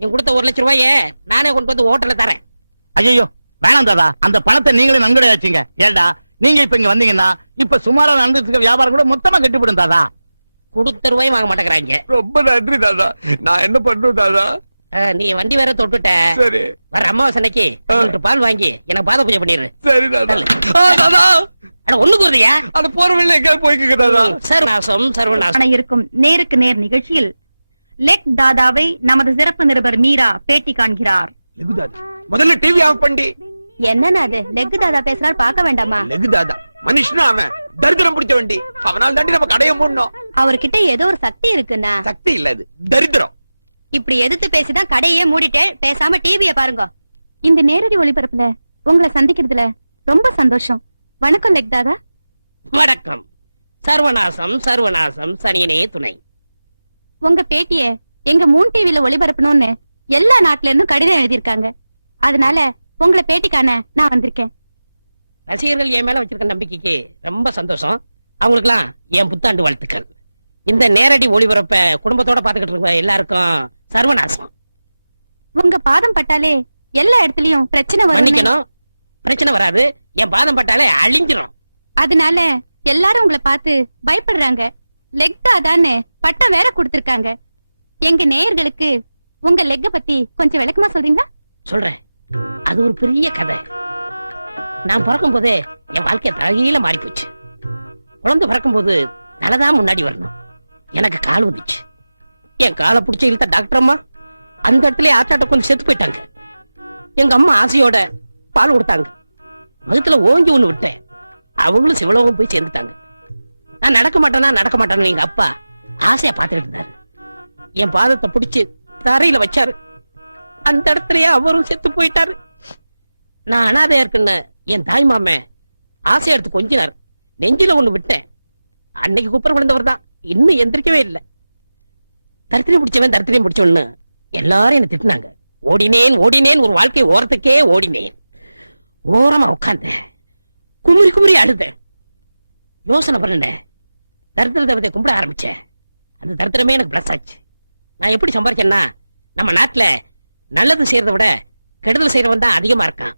நீ கொடுத்த 1,00,000 ரூபாயை நானே கொண்டு வந்து ஹோட்டல்ல தரேன். ஐயோ வேணாம் தாதா, அந்த பணத்தை நீங்களே நன்கொடை வச்சீங்க. ஏண்டா, நீங்க இப்ப இங்க வந்தீங்கன்னா இப்ப சுமாரா நடந்துட்டு இருக்க வியாபாரம் கூட மொத்தமா கட்டிவிடும் தாதா. கொடுத்த ரூபாயும் வாங்க மாட்டேங்கிறாங்க. ரொம்ப நன்றி தாதா. நான் என்ன பண்றேன் தாதா? நீ வண்டி வேற தொட்டுட்ட. சரி, வர அமாவாசை அன்னைக்கு 1 லிட்டர் பால் வாங்கி எனக்கு பாத பூஜை பண்ணிடு. சரி தாதா. தாதா, அட ஒண்ணுக்கு வருதியா? அது போற வழியில எங்க போய்க்குங்க தாதா. சர்வநாசம் சர்வநாசம். இருக்கும் நேருக்கு நேர் நிகழ்ச்சியில் லெக் தாதாவை நமது சிறப்பு நிருபர் மீரா பேட்டி காண்கிறார். லெகு தாதா, முதல்ல டிவி ஆஃப் பண்ணி. என்னன்னா அது? லெக் தாதா பேசுறாரு, பார்க்க வேண்டாமா? லெகு தாதா மனுஷனா? அவன் தரித்திரம் பிடிச்ச வண்டி. அவனால் தாண்டி நம்ம கடையை மூடணும். அவர்கிட்ட ஏதோ ஒரு சக்தி இருக்குன்னா. சக்தி இல்ல, அது தரித்திரம். இப்படி எதிர்த்து பேசிதான் கடையே மூடிட்டு பேசாம டிவிய பாருங்க. இந்த நேரடி ஒளிபரப்புல உங்களை சந்திக்கிறதுல ரொம்ப சந்தோஷம். வணக்கம் லெக் தாதா. வணக்கம். சர்வநாசம் சர்வநாசம் சனியனே துணை. உங்க பேட்டிய எங்க மூன் டிவில ஒளிபரப்பணும்னு எல்லா நாட்டுல இருந்தும் கடிதம் எழுதியிருக்காங்க. அதனால உங்களை பேட்டிக்கான நான் வந்திருக்கேன். ரசிகர்கள் என் மேல வச்சிருக்க நம்பிக்கைக்கு ரொம்ப சந்தோஷம். அவங்களுக்குலாம் என் புத்தாண்டு வாழ்த்துக்கள். இந்த நேரடி ஒளிபரப்ப குடும்பத்தோட பாத்துக்கிட்டு இருக்க எல்லாருக்கும் சர்வநாசம். உங்க பாதம் பட்டாலே எல்லா இடத்துலயும் பிரச்சனை வரும். மன்னிக்கணும், பிரச்சனை வராது. என் பாதம் பட்டாலே அழிஞ்சிரும். அதனால எல்லாரும் உங்களை பார்த்து பயப்படுறாங்க. லெக் தாதான்னு பட்டம் வேற கொடுத்திருக்காங்க. எங்க நேயர்களுக்கு உங்க லெக்க பத்தி கொஞ்சம் விளக்கமா சொல்றீங்களா? சொல்றேன். அது ஒரு பெரிய கதை. நான் பிறக்கும் போதே என் வாழ்க்கை தலையில மாறி போச்சு. குழந்தை பிறக்கும் போது தலைதான் முன்னாடி வரணும். எனக்கு கால் வந்துச்சு. என் காலை பிடிச்சி இழுத்த டாக்டர் அம்மா அந்த இடத்துல ஆச்சாட்ட கொஞ்சம் செத்து போயிட்டாங்க. எங்க அம்மா ஆசையோட பால் கொடுத்தாங்க. வகுத்துல ஓங்கி ஒண்ணு விட்டேன். அவங்களும் சிவலோகம் போய் சேர்ந்துட்டாங்க. நான் நடக்க மாட்டேன்னு எங்க அப்பா ஆசையா பாத்துக்கிட்டு இருந்தாரு. என் பாதத்தை பிடிச்சு தரையில வச்சாரு. அந்த இடத்துலயே அவரும் செத்து போயிட்டாரு. நான் அனாதையா இருக்குன்னு என் தாய் மாமன் ஆசை எடுத்து கொஞ்சினார். நெஞ்சில ஒண்ணு விட்டேன். அன்னைக்கு குப்பர் விழுந்தவர் தான் இன்னும் எந்திரிக்கவே இல்ல. தரித்திரம் பிடிச்சவன் தரித்திரம் பிடிச்சவன்னு எல்லாரும் என்ன திட்டினாங்க. ஓடினேன் ஓடினேன், ஒரு வாழ்க்கை ஓரத்துக்கே ஓடினேன். ஓரமா உட்கார்ந்தேன், குமுறி குமுறி அழுதேன். யோசனை பண்ணேன், தரித்திர தேவதை கும்பிட ஆரம்பிச்சேன். அந்த தரித்திரமே எனக்கு பிளஸ் ஆச்சு. நான் எப்படி சம்பாதிச்சேன்னா, நம்ம நாட்டுல நல்லது செய்யறதை விட கெடுதல் செய்யறவன் தான் அதிகமா இருக்கான்.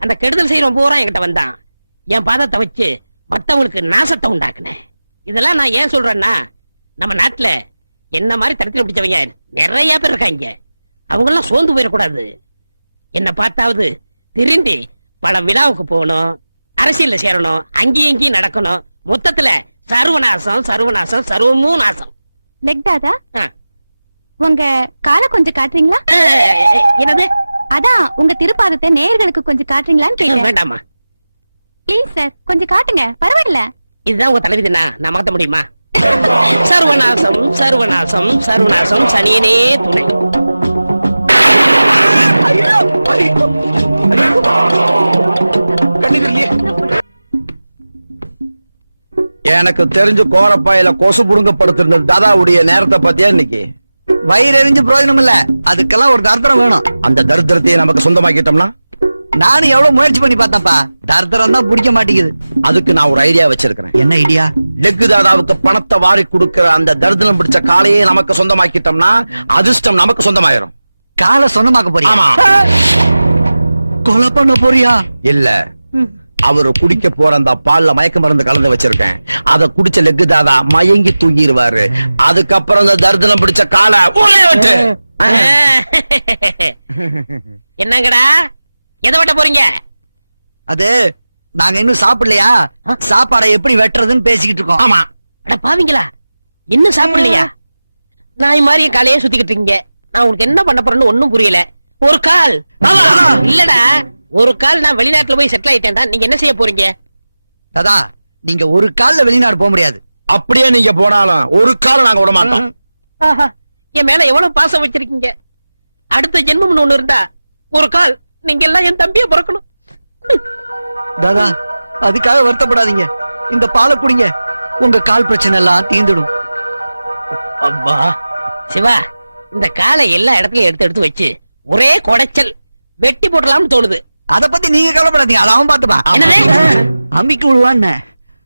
அந்த கெடுதல் செய்யறவன் பூரா என்கிட்ட வந்தான். என் பாதத்தை வச்சு மத்தவங்களுக்கு நாசத்தை உண்டாக்குனேன். இதெல்லாம் நான் ஏன் சொல்றேன்னா, நம்ம நாட்டுல என்ன மாதிரி தரித்திரம் பிடிச்சவங்க நிறைய பேர் இருக்காங்க. அவங்க எல்லாம் சோர்ந்து போயிடக்கூடாது. என்ன பார்த்தாவது திரும்பி பல விழாவுக்கு போகணும், அரசியல்ல சேரணும், அங்கேயும் இங்கேயும் நடக்கணும். மொத்தத்துல சர்வநாசம் சர்வநாசம் சர்வமும் நாசம். லெக் தாதா, உங்க காலை கொஞ்சம் காட்டுறீங்களா? என்னது? அதான் உங்க திருப்பாதத்தை நேயர்களுக்கு கொஞ்சம் காட்டுறீங்களான்னு கேட்டேன். வேண்டாமா? ப்ளீஸ் சார், கொஞ்சம் காட்டுங்க, பரவாயில்ல. இதுதான் உங்க தலைவிதினா, நான் மாத்த முடியுமா? சர்வநாசம் சர்வநாசம் சர்வநாசம் சனியனே துணை. எனக்கு தெரிஞ்சு கோரப்பாயில கொசு புடுங்கப்படுத்திருந்த தாதாவுடைய நேரத்தை பத்தியா இன்னைக்கு? வயிறு எரிஞ்சு பிரயோஜனம் இல்ல, அதுக்கெல்லாம் ஒரு தர்தரம் வேணும். அந்த தர்தரத்தையே நமக்கு சொந்தமாக்கிட்டோம்னா? நானும் எவ்வளவு முயற்சி பண்ணி பார்த்தப்பா, தர்தரம் தான் பிடிக்க மாட்டேங்குது. அதுக்கு நான் ஒரு ஐடியா வச்சிருக்கிறேன். என்ன ஐடியா? லெக்கு தாதாவுக்கு பணத்தை வாரி கொடுக்கிற அந்த தர்தனம் பிடிச்ச காலையே நமக்கு சொந்தமாக்கிட்டோம்னா அதிர்ஷ்டம் நமக்கு சொந்தமாயிரும். காலை சொந்தமாக்க போறியா? ஆமா. கொலை பண்ண போறியா? இல்ல, அவரு குடிக்க போற அந்த பால்ல மயக்க மருந்து கலந்து வச்சிருக்கேன். அத குடிச்ச லெக்கு தாதா மயங்கி தூங்கிடுவாரு. அதுக்கப்புறம் அந்த தர்தனம் பிடிச்ச காலை விட்டு. என்னங்கடா எதை வெட்ட போறீங்க? அது நாங்க இன்னும் சாப்பிடலையா, சாப்பாடை எப்படி வெட்டுறதுன்னு பேசிக்கிட்டு இருக்கோம். ஆமா. அட பாவீங்களா, இன்னும் சாப்பிடலையா? நாய் மாதிரி காலையே சுத்திக்கிட்டு இருக்கீங்க. நான் உங்களுக்கு என்ன பண்ண போறேன்னு ஒண்ணும் புரியல. ஒரு கால் இல்லடா, ஒரு கால் நான் வெளிநாட்டுல போய் செட்டில் ஆயிட்டேன்டா. நீங்க என்ன செய்ய போறீங்க? தாதா, நீங்க ஒரு கால்ல வெளிநாடு போக முடியாது. அப்படியே நீங்க போனாலும் ஒரு கால நாங்க விட மாட்டோம். என் மேல எவ்வளவு பாசம் வச்சிருக்கீங்க. அடுத்த ஜென்மம்னு ஒண்ணு இருந்தா ஒரு கால் நீங்க எல்லாம் என் தம்பியை பிறக்கணும். தாதா, அதுக்காக வருத்தப்படாதீங்க. இந்த பாலை குடிங்க, உங்க கால் பிரச்சனை எல்லாம் தீந்துடும். அப்பா சிவா, இந்த காலை எல்லா இடத்துலயும் எடுத்து எடுத்து வச்சு ஒரே குடைச்சல் வெட்டி போட்டலாம்னு தோணுது. அத பத்தி நீங்க கவலைப்படாதீங்க, அத அவன் பாத்துப்பா. அம்பிக்கு விழுவான்னு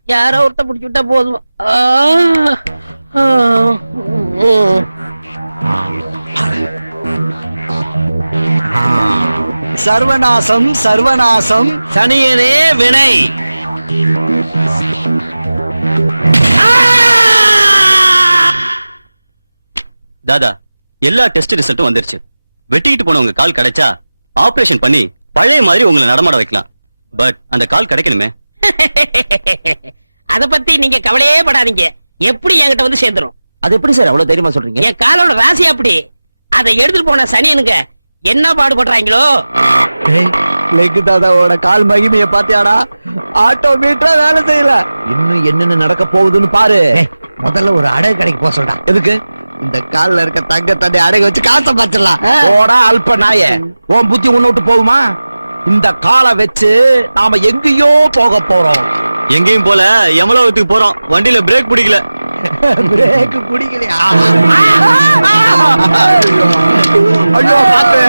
யாரோ ஒருத்த பிடிச்சு விட்டா போதும். சர்வநாசம் சர்வநாசம் சனியனே வினை. தாதா, எல்லா டெஸ்ட் ரிசல்ட்டும் வந்துருச்சு. வெட்டிக்கிட்டு போனவங்க கால் கிடைச்சா ஆபரேஷன் பண்ணி பழைய மாதிரி உங்களை நடமாட வைக்கலாம். பட் அந்த கால் கிடைக்கணுமே. அத பத்தி நீங்க கவலையே படாதீங்க, எப்படி என்கிட்ட வந்து சேர்ந்துரும். அது எப்படி சார் அவ்வளவு தைரியமா சொல்றீங்க? என் காலோட ராசி அப்படி. அதை எடுத்துட்டு போன சனியனுங்க என்ன பாடுபடுறாங்களோ. லெக்கு தாதாவோட கால் மகிமையை பாத்தியாடா? ஆட்டோமீட்டரா வேலை செய்யல. இன்னும் என்னன்னு நடக்க போகுதுன்னு பாரு. முதல்ல ஒரு அடகு கடைக்கு போக சொல்றா. எதுக்கு? இந்த கால்ல இருக்க தங்க தண்ணி அடகு வச்சு காசை பார்த்துடலாம். போடா அல்ப நாய, உன் புத்தி உன்னை விட்டு போகுமா? இந்த காலை வச்சு நாம எங்கேயோ போக போறோம். எங்கேயும் போல எமலோகத்துக்கு போறோம். வண்டியில பிரேக் பிடிக்கல. பிரேக் பிடிக்கலையா? ஐயோ பாத்து.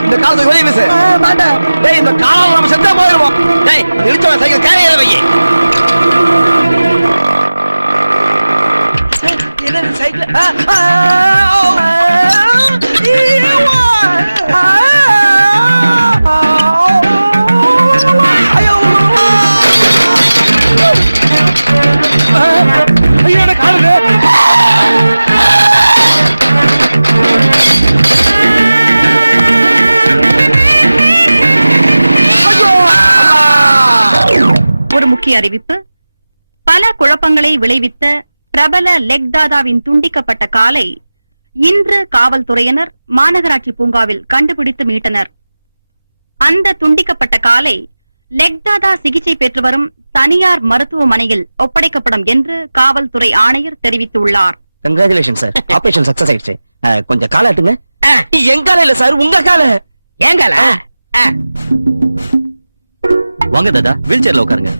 இந்த காலத்துக்கு வெளியே பேசு. இந்த காலம் நம்ம செத்தா போயிருவோம். இடிச்சவன் சைக்கிள் கேரியற வை. என்ன சைக்கிள்? ஒரு முக்கிய அறிவிப்பு. பல குழப்பங்களை விளைவித்த பிரபல லெக் தாதாவின் துண்டிக்கப்பட்ட காலை இன்று காவல்துறையினர் மாநகராட்சி பூங்காவில் கண்டுபிடித்து மீட்டனர். அந்த துண்டிக்கப்பட்ட காலை லெக் தாதா சிகிச்சை பெற்று வரும் தனியார் மருத்துவமனையில் ஒப்படைக்கப்படும் என்று காவல்துறை ஆணையர் தெரிவித்துள்ளார். கங்க்ராச்சுலேஷன் சார், ஆபரேஷன் சக்சஸ் ஆயிடுச்சு. கொஞ்சம் காலாட்டுங்க. என் கால இல்ல சார், உங்க கால. ஏன் கால? வாங்க தாதா, வீல் சேர்ல உட்காருங்க.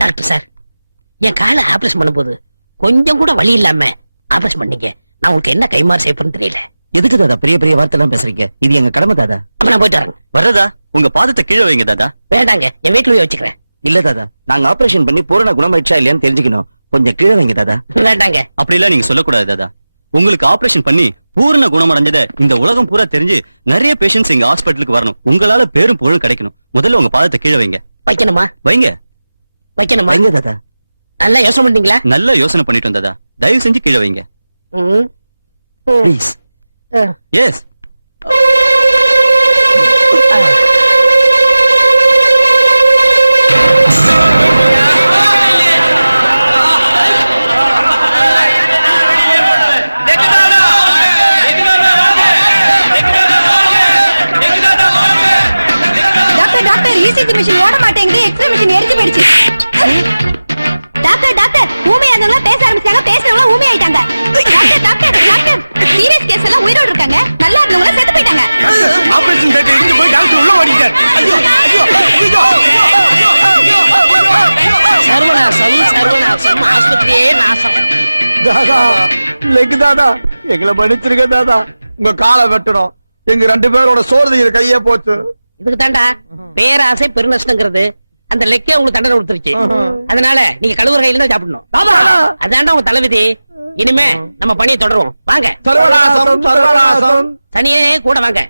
டாக்டர் சார், என் காலை ஆபரேஷன் பண்ணும்போது கொஞ்சம் கூட வலி இல்லாம ஆபரேஷன் பண்ணீங்க. நான் உங்களுக்கு என்ன கைமாறு செய்யப்படுன்னு தெரியல. எதுக்கு தாதா பெரிய பெரிய வார்த்தை எல்லாம் பேசுறீங்க? இது எங்க கடமை தாதா. அப்ப நான் போயிட்டு வரேன். வர்றதா? உங்க பாதத்தை கீழே வைங்க தாதா. வேண்டாங்க, என் வீட்டுல வச்சுக்கிறேன். இல்ல தாதா, நாங்க ஆபரேஷன் பண்ணி பூரண குணமாயிடுச்சா இல்லையான்னு தெரிஞ்சுக்கணும். கொஞ்சம் கீழே வைங்க தாதா. வேண்டாங்க. அப்படி எல்லாம் நீங்க சொல்லக்கூடாது தாதா. உங்களுக்கு ஆபரேஷன் பண்ணி பூரண குணமடைஞ்சத இந்த உலகம் பூரா தெரிஞ்சு நிறைய பேஷண்ட்ஸ் எங்க ஹாஸ்பிட்டலுக்கு வரணும். உங்களால பேரும் புகழும் கிடைக்கணும். முதல்ல உங்க பாதத்தை கீழே வைங்க. வைக்கணுமா? வைங்க. வைக்கணுமா? வைங்க தாதா. நல்லா யோசனை பண்ணீங்களா? நல்லா யோசனை பண்ணிட்டு தாதா. தயவு செஞ்சு கீழே வைங்க ப்ளீஸ். எஸ். மிஷின் ஓட மாட்டேங்குது. எக்ஸ்ரே மிஷின் எரிஞ்சு போயிடுச்சு. டாக்டர் டாக்டர், ஊமை ஆனவங்க பேச ஆரம்பிச்சாங்க. பேசுறவங்க ஊமை ஆயிட்டாங்க. Doctor doctor doctor, serious case எல்லாம் உயிரோட இருக்காங்க. நல்லா இருந்தவங்க செத்து போயிட்டாங்க. ஆபரேஷன் தியேட்டர் இருந்து போய் டாக்டர் உள்ள ஓடிட்டார். சர்வநாசம் சர்வநாசம், ஆஸ்பத்திரியே நாசம். தாதா, லெக் தாதா, எங்களை மன்னிச்சிருங்க தாதா. உங்க காலை வெட்டணும். எங்க 2 பேரோட சோறு கையே போச்சு. இதுக்கு தாண்டா பேராசை பெருநஷ்டங்கிறது. அந்த லெக்கே உங்களுக்கு தண்டனை கொடுத்துருச்சு. அதனால நீங்க கழுவுற கையில தான் சாப்பிடணும். அதாண்டா உங்க தலைவிதி. இனிமே நம்ம பணியை தொடருவோம். வாங்க. சர்வநாசம் சர்வநாசம். சனியே கூட வாங்க.